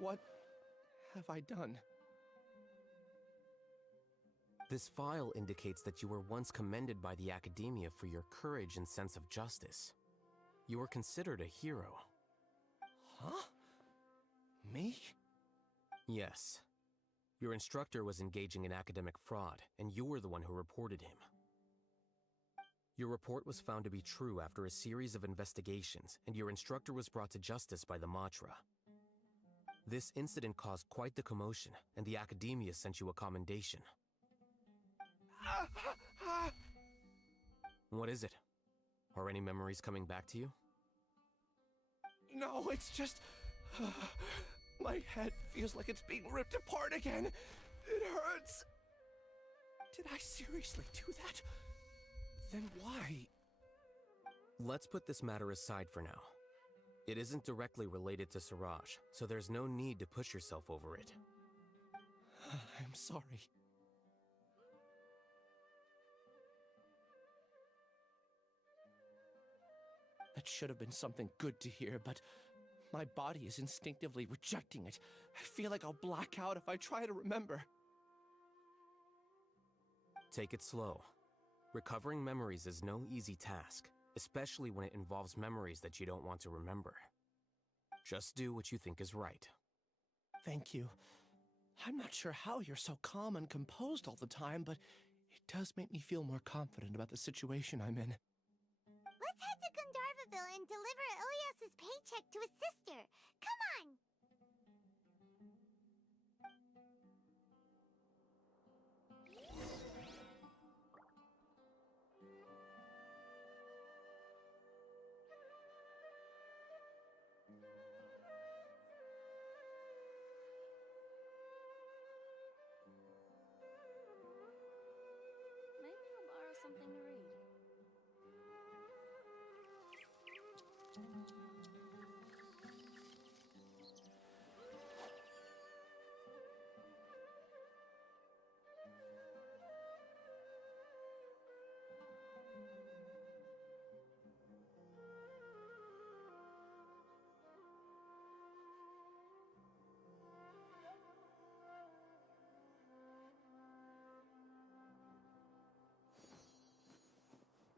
What have I done? This file indicates that you were once commended by the Academia for your courage and sense of justice. You were considered a hero. Huh? Me? Yes. Your instructor was engaging in academic fraud, and you were the one who reported him. Your report was found to be true after a series of investigations, and your instructor was brought to justice by the Matra. This incident caused quite the commotion, and the Academia sent you a commendation. What is it? Are any memories coming back to you? No, it's just... my head feels like it's being ripped apart again. It hurts. Did I seriously do that? Then why? Let's put this matter aside for now. It isn't directly related to Siraj, so there's no need to push yourself over it. I'm sorry. That should have been something good to hear, but my body is instinctively rejecting it. I feel like I'll black out if I try to remember. Take it slow. Recovering memories is no easy task, especially when it involves memories that you don't want to remember. Just do what you think is right. Thank you. I'm not sure how you're so calm and composed all the time, but it does make me feel more confident about the situation I'm in. Let's head to Gandharvaville and deliver Ilyas's paycheck to his sister. Come on! Maybe I'll borrow something to read.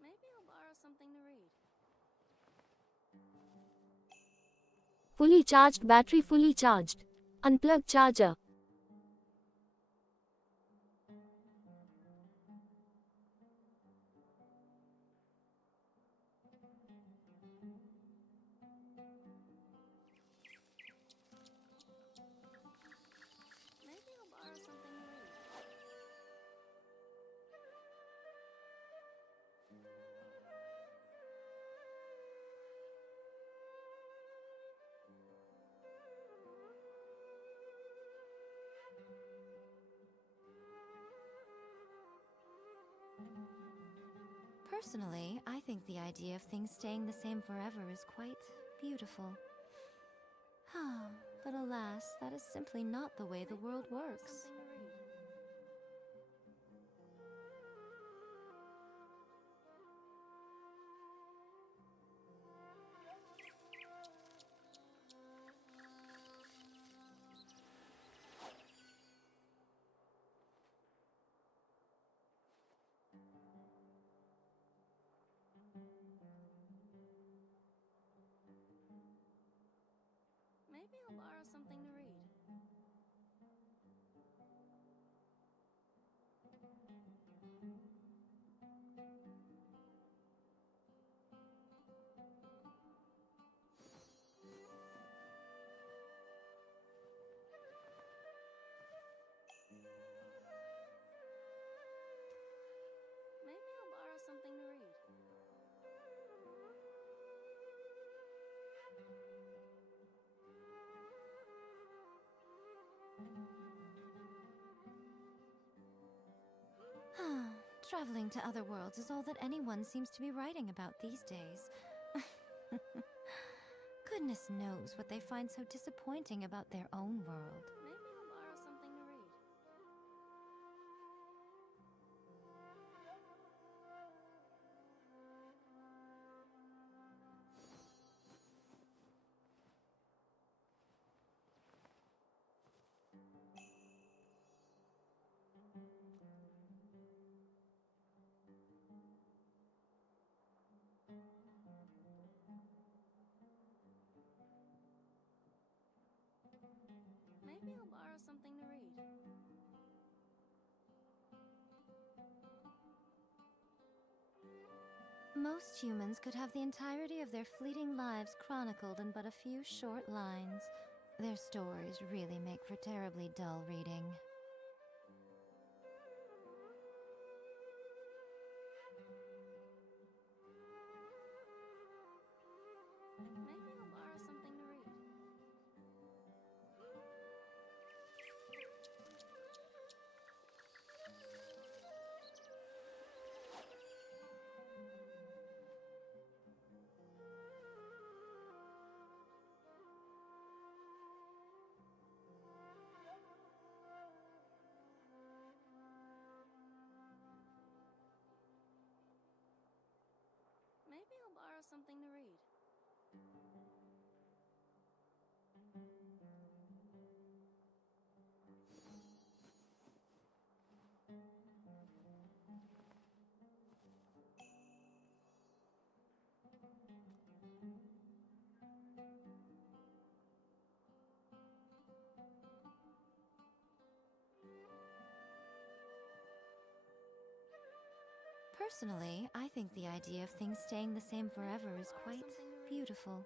Maybe I'll borrow something to read. Fully charged battery, fully charged. Unplug charger. Maybe I'll borrow something to read. Personally, I think the idea of things staying the same forever is quite beautiful. But alas, that is simply not the way the world works. Something to read. Maybe I'll borrow something to read. Maybe I'll borrow something to read. Traveling to other worlds is all that anyone seems to be writing about these days. Goodness knows what they find so disappointing about their own world. Maybe I'll borrow something to read. Maybe I'll borrow something to read. Most humans could have the entirety of their fleeting lives chronicled in but a few short lines. Their stories really make for terribly dull reading. Maybe I'll borrow something to read. Maybe I'll borrow something to read. Personally, I think the idea of things staying the same forever is quite beautiful.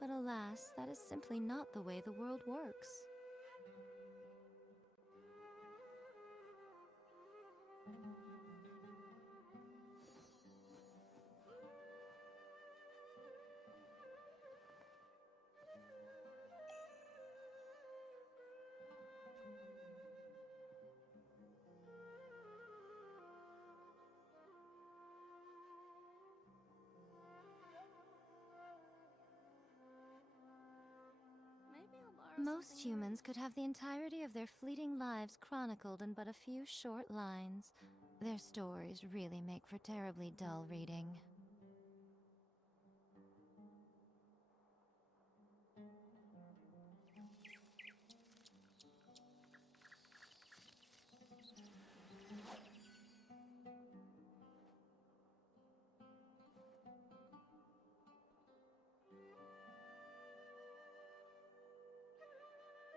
But alas, that is simply not the way the world works. Most humans could have the entirety of their fleeting lives chronicled in but a few short lines. Their stories really make for terribly dull reading.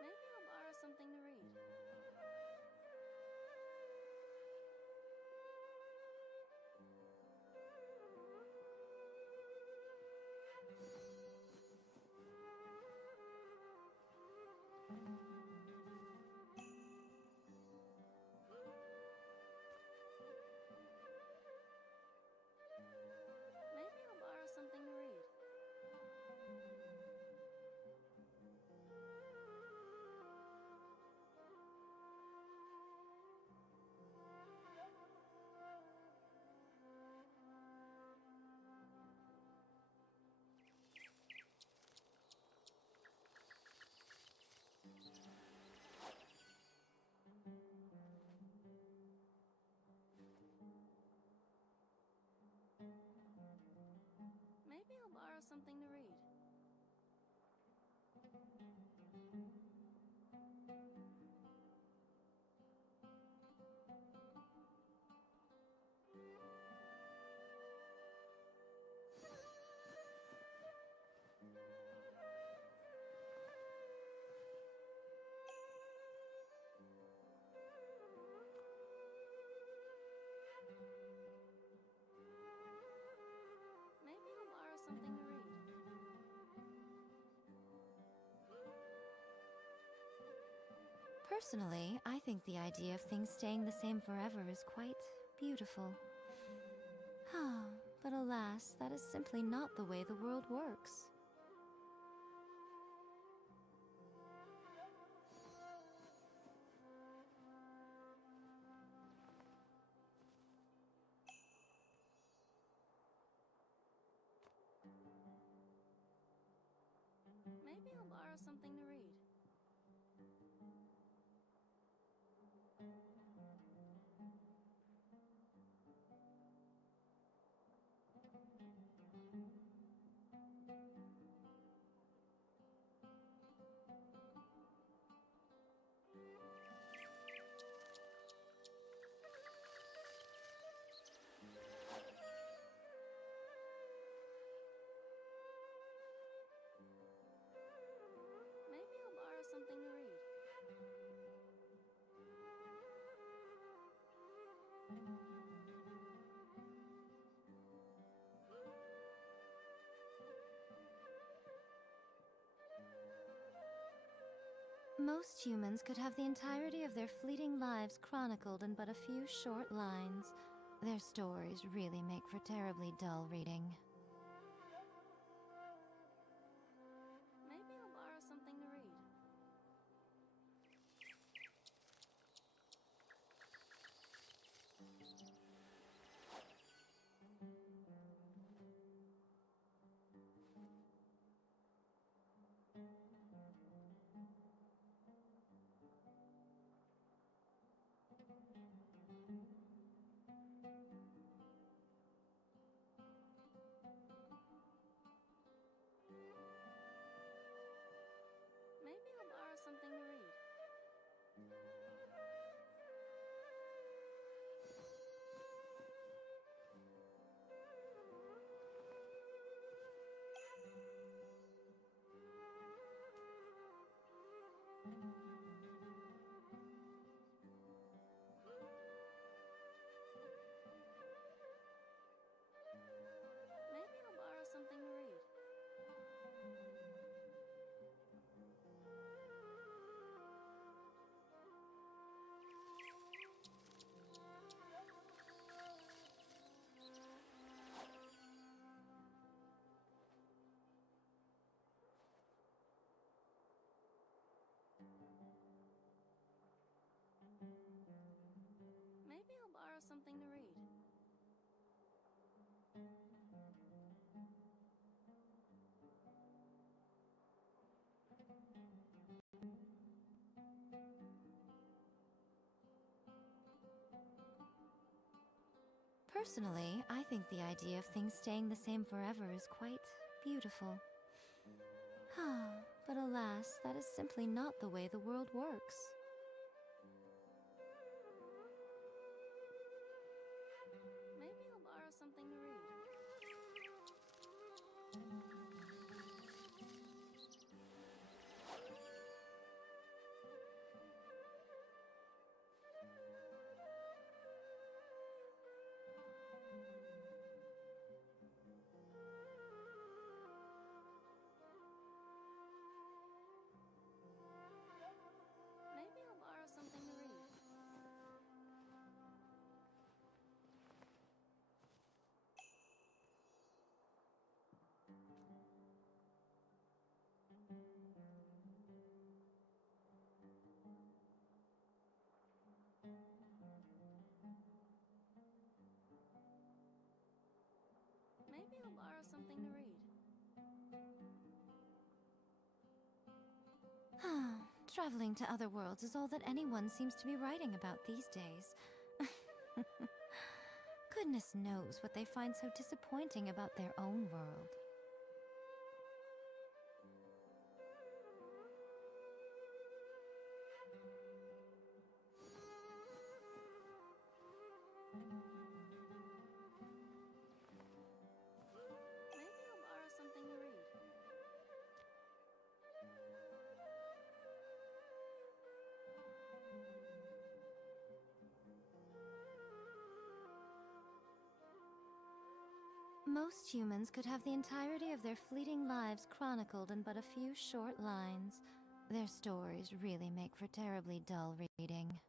Maybe I'll borrow something to read. Maybe I'll borrow something to read. Maybe I'll borrow something to read. Maybe I'll borrow something to read. Personally, I think the idea of things staying the same forever is quite beautiful. But alas, that is simply not the way the world works. something to read? Maybe I'll borrow something to read. Most humans could have the entirety of their fleeting lives chronicled in but a few short lines. Their stories really make for terribly dull reading. Maybe I'll borrow something to read. Maybe I'll borrow something to read. Maybe I'll borrow something to read. Maybe I'll borrow something to read. Personally, I think the idea of things staying the same forever is quite beautiful. But alas, that is simply not the way the world works. Maybe I'll borrow something to read. Maybe I'll borrow something to read. Maybe I'll borrow something to read. Traveling to other worlds is all that anyone seems to be writing about these days. Goodness knows what they find so disappointing about their own world. Maybe I'll borrow something to read. Most humans could have the entirety of their fleeting lives chronicled in but a few short lines. Their stories really make for terribly dull reading.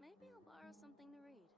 Maybe I'll borrow something to read.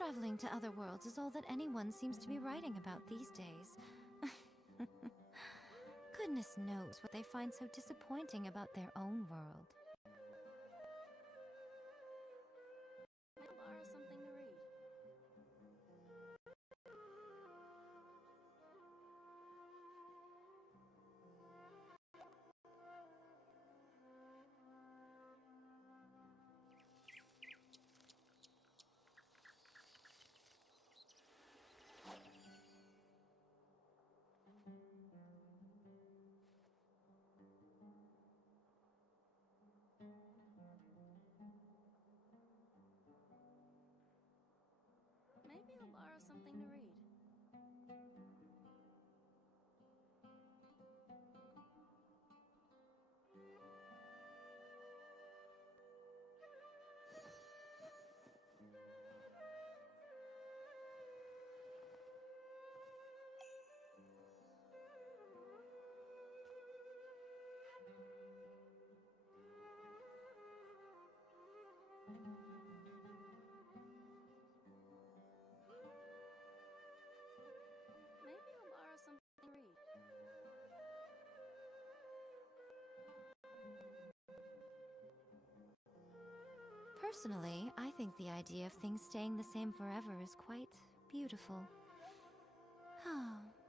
Traveling to other worlds is all that anyone seems to be writing about these days. Goodness knows what they find so disappointing about their own world. I'll borrow something to read. Maybe I'll borrow something to read. Maybe I'll borrow something to read. Personally, I think the idea of things staying the same forever is quite beautiful.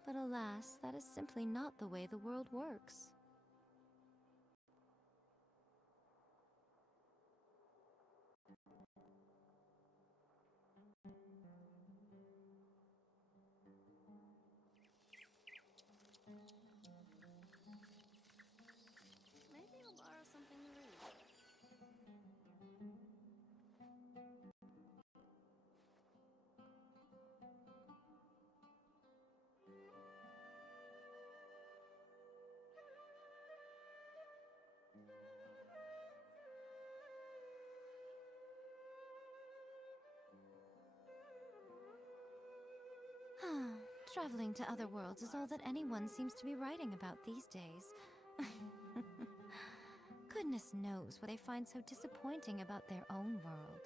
But alas, that is simply not the way the world works. Maybe I'll borrow something to read. Traveling to other worlds is all that anyone seems to be writing about these days. Goodness knows what they find so disappointing about their own world.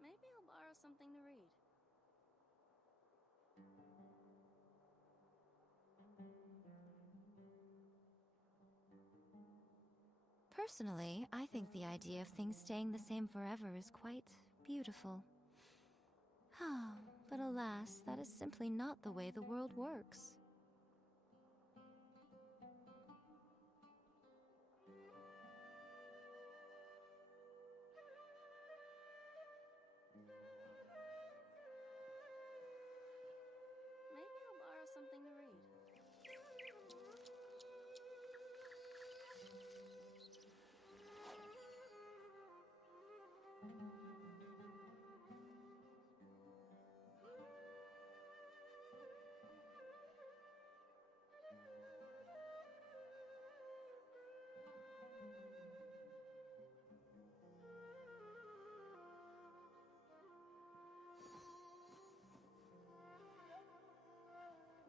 Maybe I'll borrow something to read. Personally, I think the idea of things staying the same forever is quite beautiful. But alas, that is simply not the way the world works. Maybe I'll borrow something to read.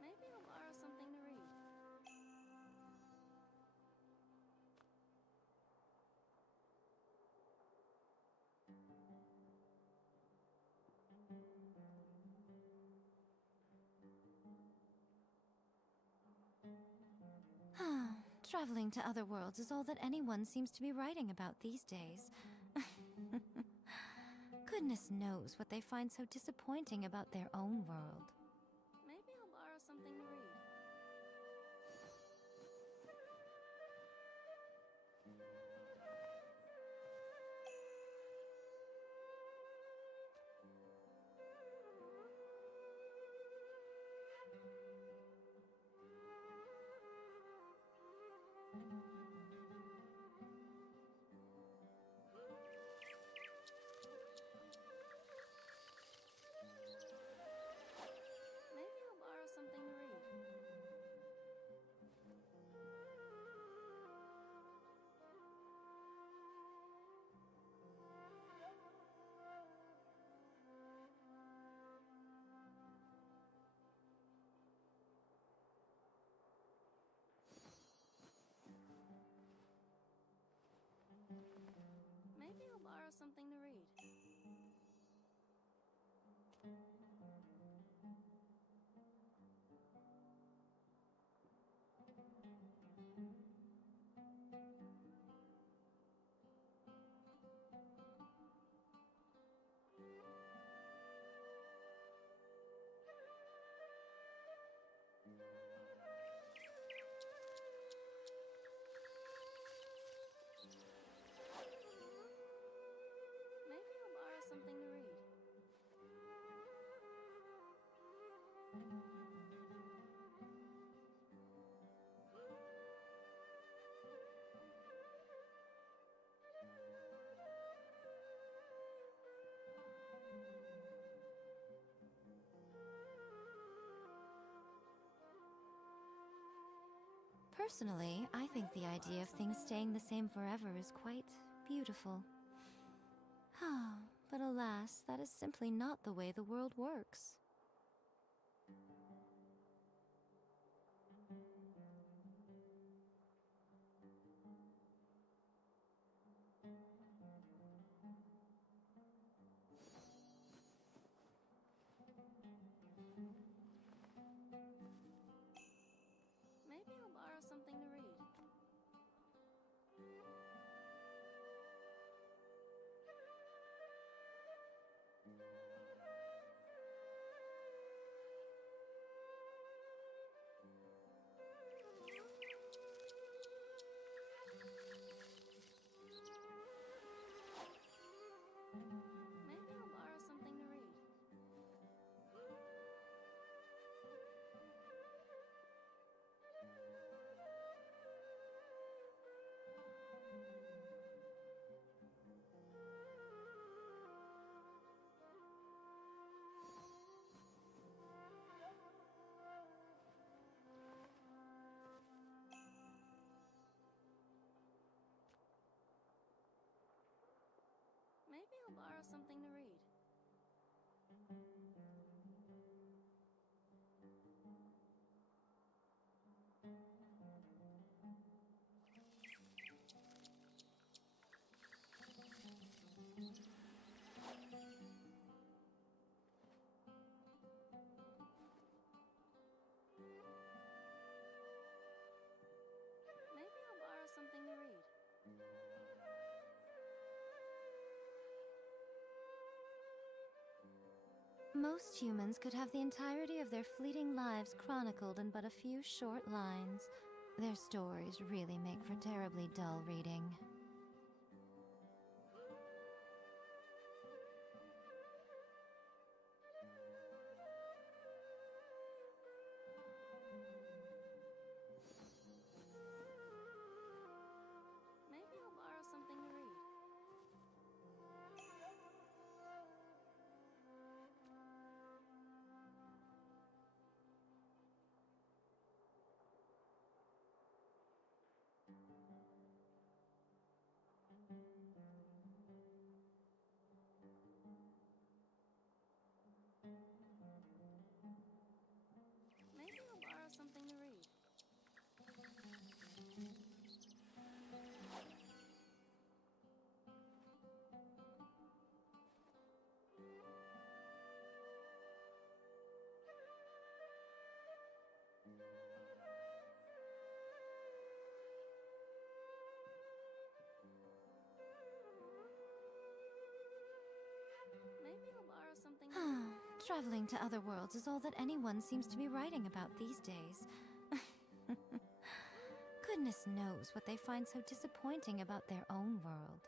Maybe I'll borrow something to read. Traveling to other worlds is all that anyone seems to be writing about these days. Goodness knows what they find so disappointing about their own world. Maybe I'll borrow something to read. borrow something to read. Maybe I'll borrow something to read. Personally, I think the idea of things staying the same forever is quite beautiful. But alas, that is simply not the way the world works. Maybe I'll borrow something to read. Maybe I'll borrow something to read. Maybe I'll borrow something to read. Maybe I'll borrow something to read. Most humans could have the entirety of their fleeting lives chronicled in but a few short lines. Their stories really make for terribly dull reading. Maybe I'll borrow something to read. Maybe I'll borrow something to read. Maybe I'll borrow something to read. Traveling to other worlds is all that anyone seems to be writing about these days. Goodness knows what they find so disappointing about their own world.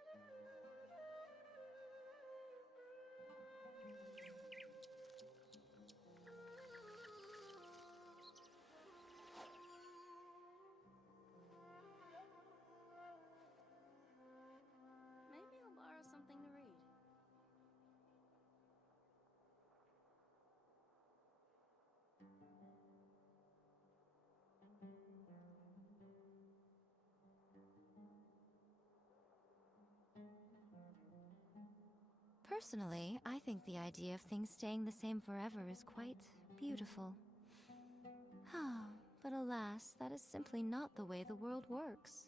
Maybe I'll borrow something to read. Personally, I think the idea of things staying the same forever is quite beautiful. But alas, that is simply not the way the world works.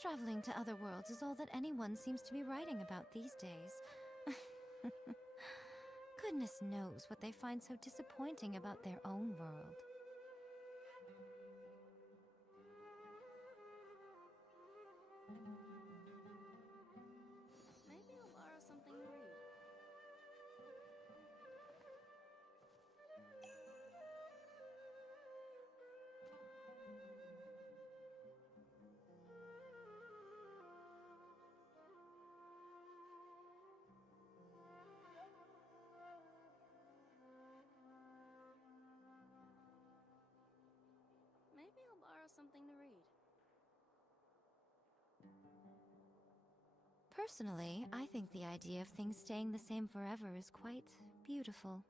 Traveling to other worlds is all that anyone seems to be writing about these days. Goodness knows what they find so disappointing about their own world. Maybe I'll borrow something to read. Maybe I'll borrow something to read. Personally, I think the idea of things staying the same forever is quite beautiful.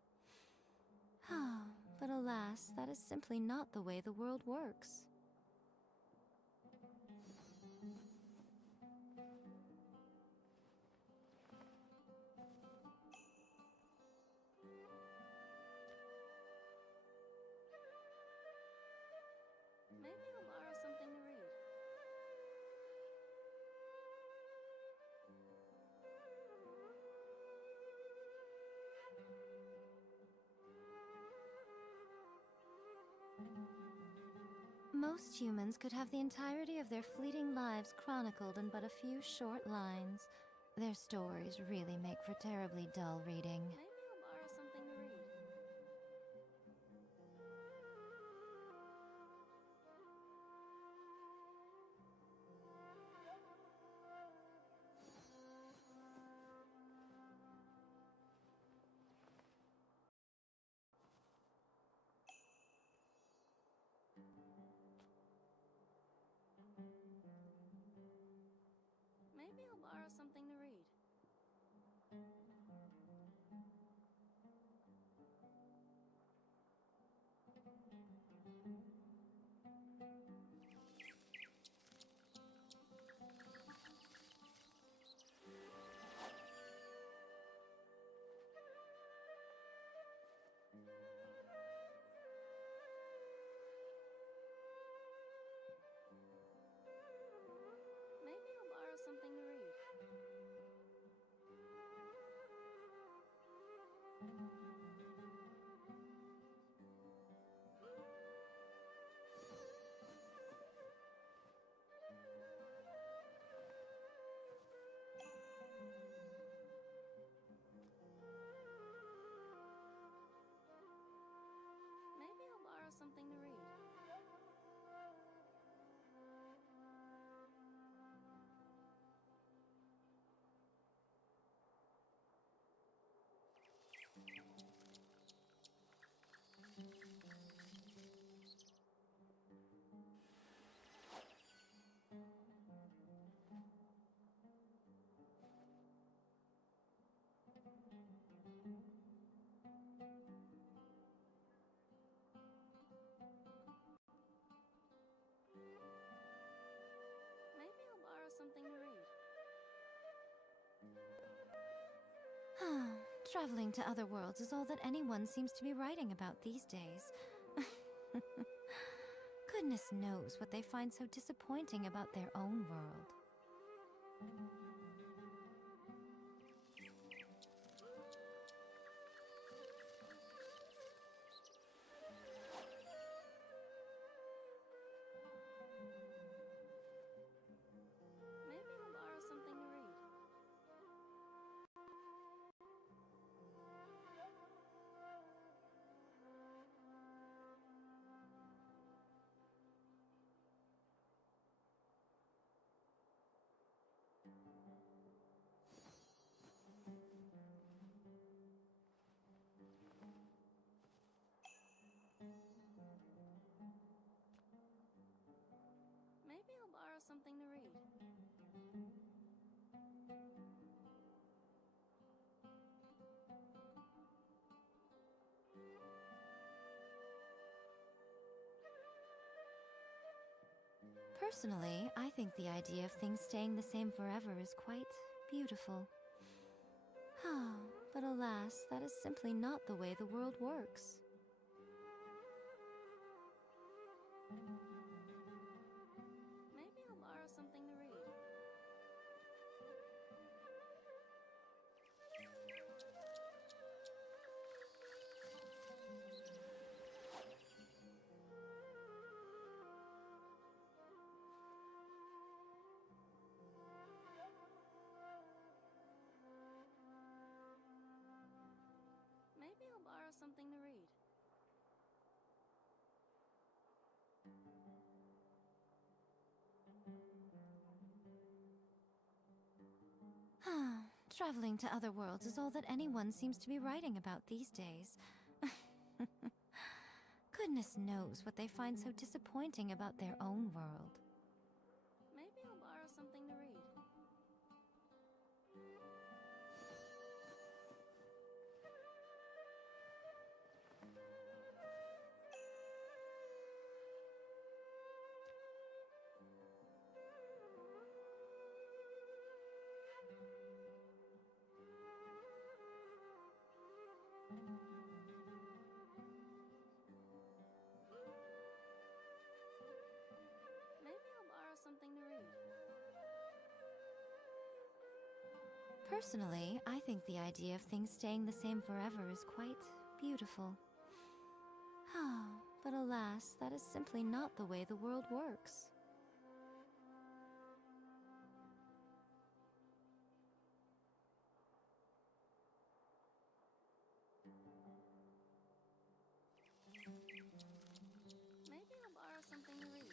But alas, that is simply not the way the world works. Maybe I'll borrow something to read. Most humans could have the entirety of their fleeting lives chronicled in but a few short lines. Their stories really make for terribly dull reading. Maybe I'll borrow something to read. Maybe I'll borrow something to read. Maybe I'll borrow something to read. Maybe I'll borrow something to read. Maybe I'll borrow something to read. Traveling to other worlds is all that anyone seems to be writing about these days. Goodness knows what they find so disappointing about their own world. Maybe I'll borrow something to read. Maybe I'll borrow something to read. Personally, I think the idea of things staying the same forever is quite beautiful. But alas, that is simply not the way the world works. Maybe I'll borrow Traveling to other worlds is all that anyone seems to be writing about these days. Goodness knows what they find so disappointing about their own world. Maybe I'll borrow something to read. Maybe I'll borrow something to read. Personally, I think the idea of things staying the same forever is quite beautiful. But alas, that is simply not the way the world works. Maybe I'll borrow something to read.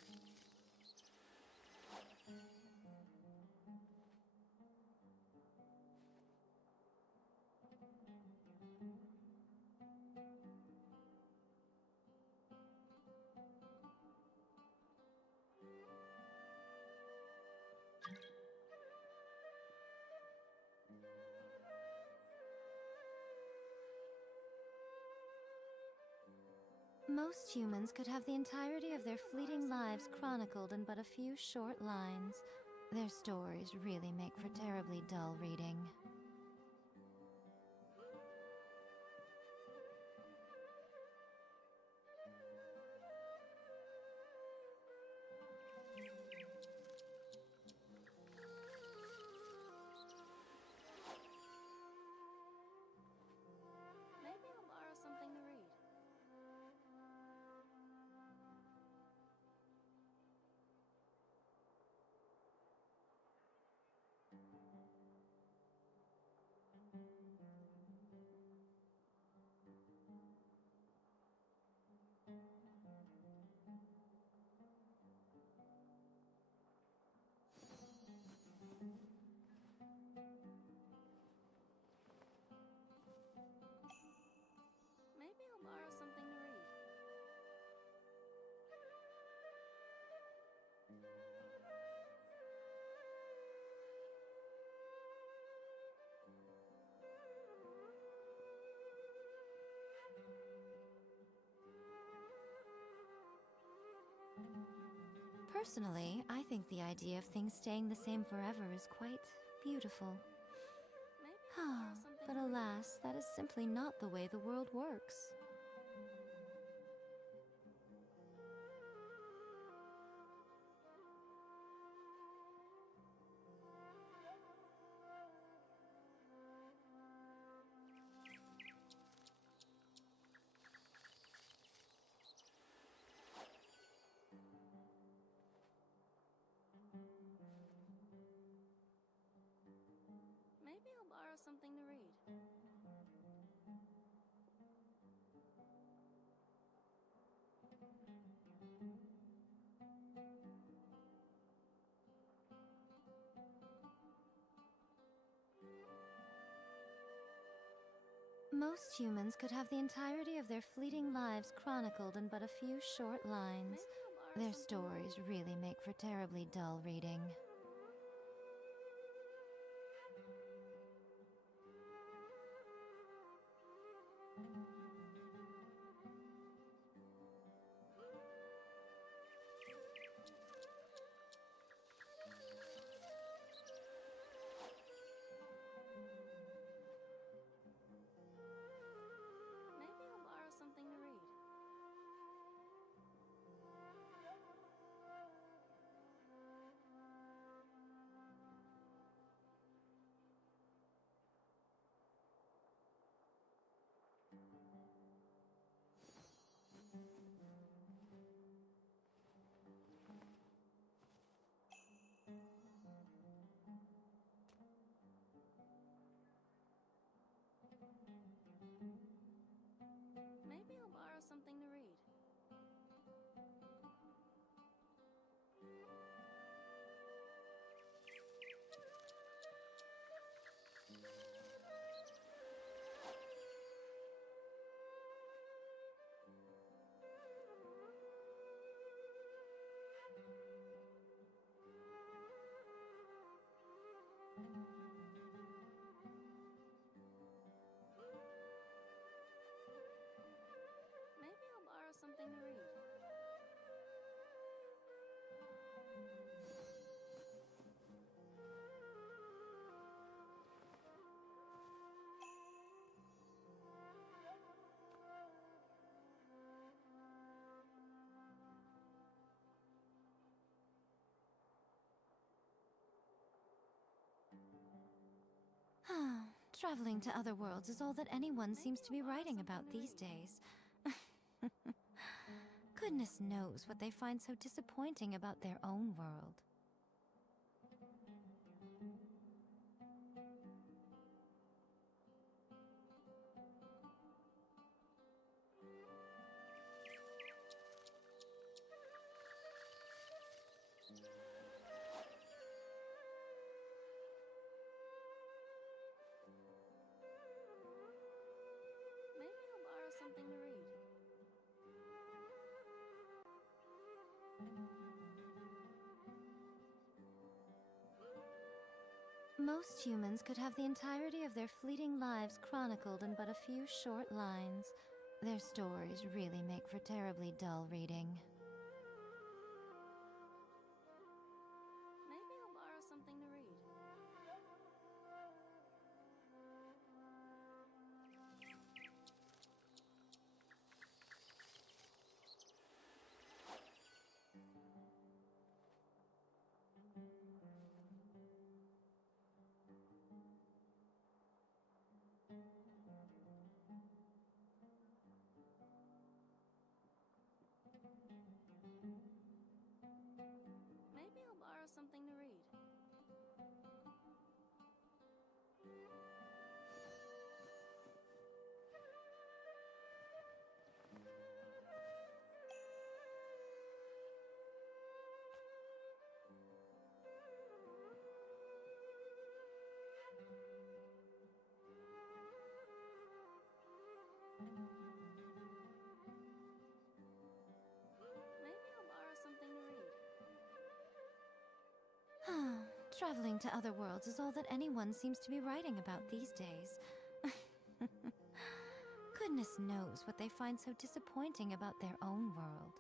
Most humans could have the entirety of their fleeting lives chronicled in but a few short lines. Their stories really make for terribly dull reading. Maybe I'll borrow something to read. Maybe I'll borrow something to read. Personally, I think the idea of things staying the same forever is quite beautiful. Maybe I'll borrow something But to read. alas, that is simply not the way the world works. Maybe I'll borrow something to read. Most humans could have the entirety of their fleeting lives chronicled in but a few short lines. Maybe I'll borrow Their something to read. stories really make for terribly dull reading. Maybe I'll borrow something to read. something to read? Traveling to other worlds is all that anyone seems to be writing about these days. Goodness knows what they find so disappointing about their own world. Maybe I'll borrow something to read. Most humans could have the entirety of their fleeting lives chronicled in but a few short lines. Their stories really make for terribly dull reading. Maybe I'll borrow something to read. Maybe I'll borrow something to read. Maybe I'll borrow something to read. Traveling to other worlds is all that anyone seems to be writing about these days. Goodness knows what they find so disappointing about their own world.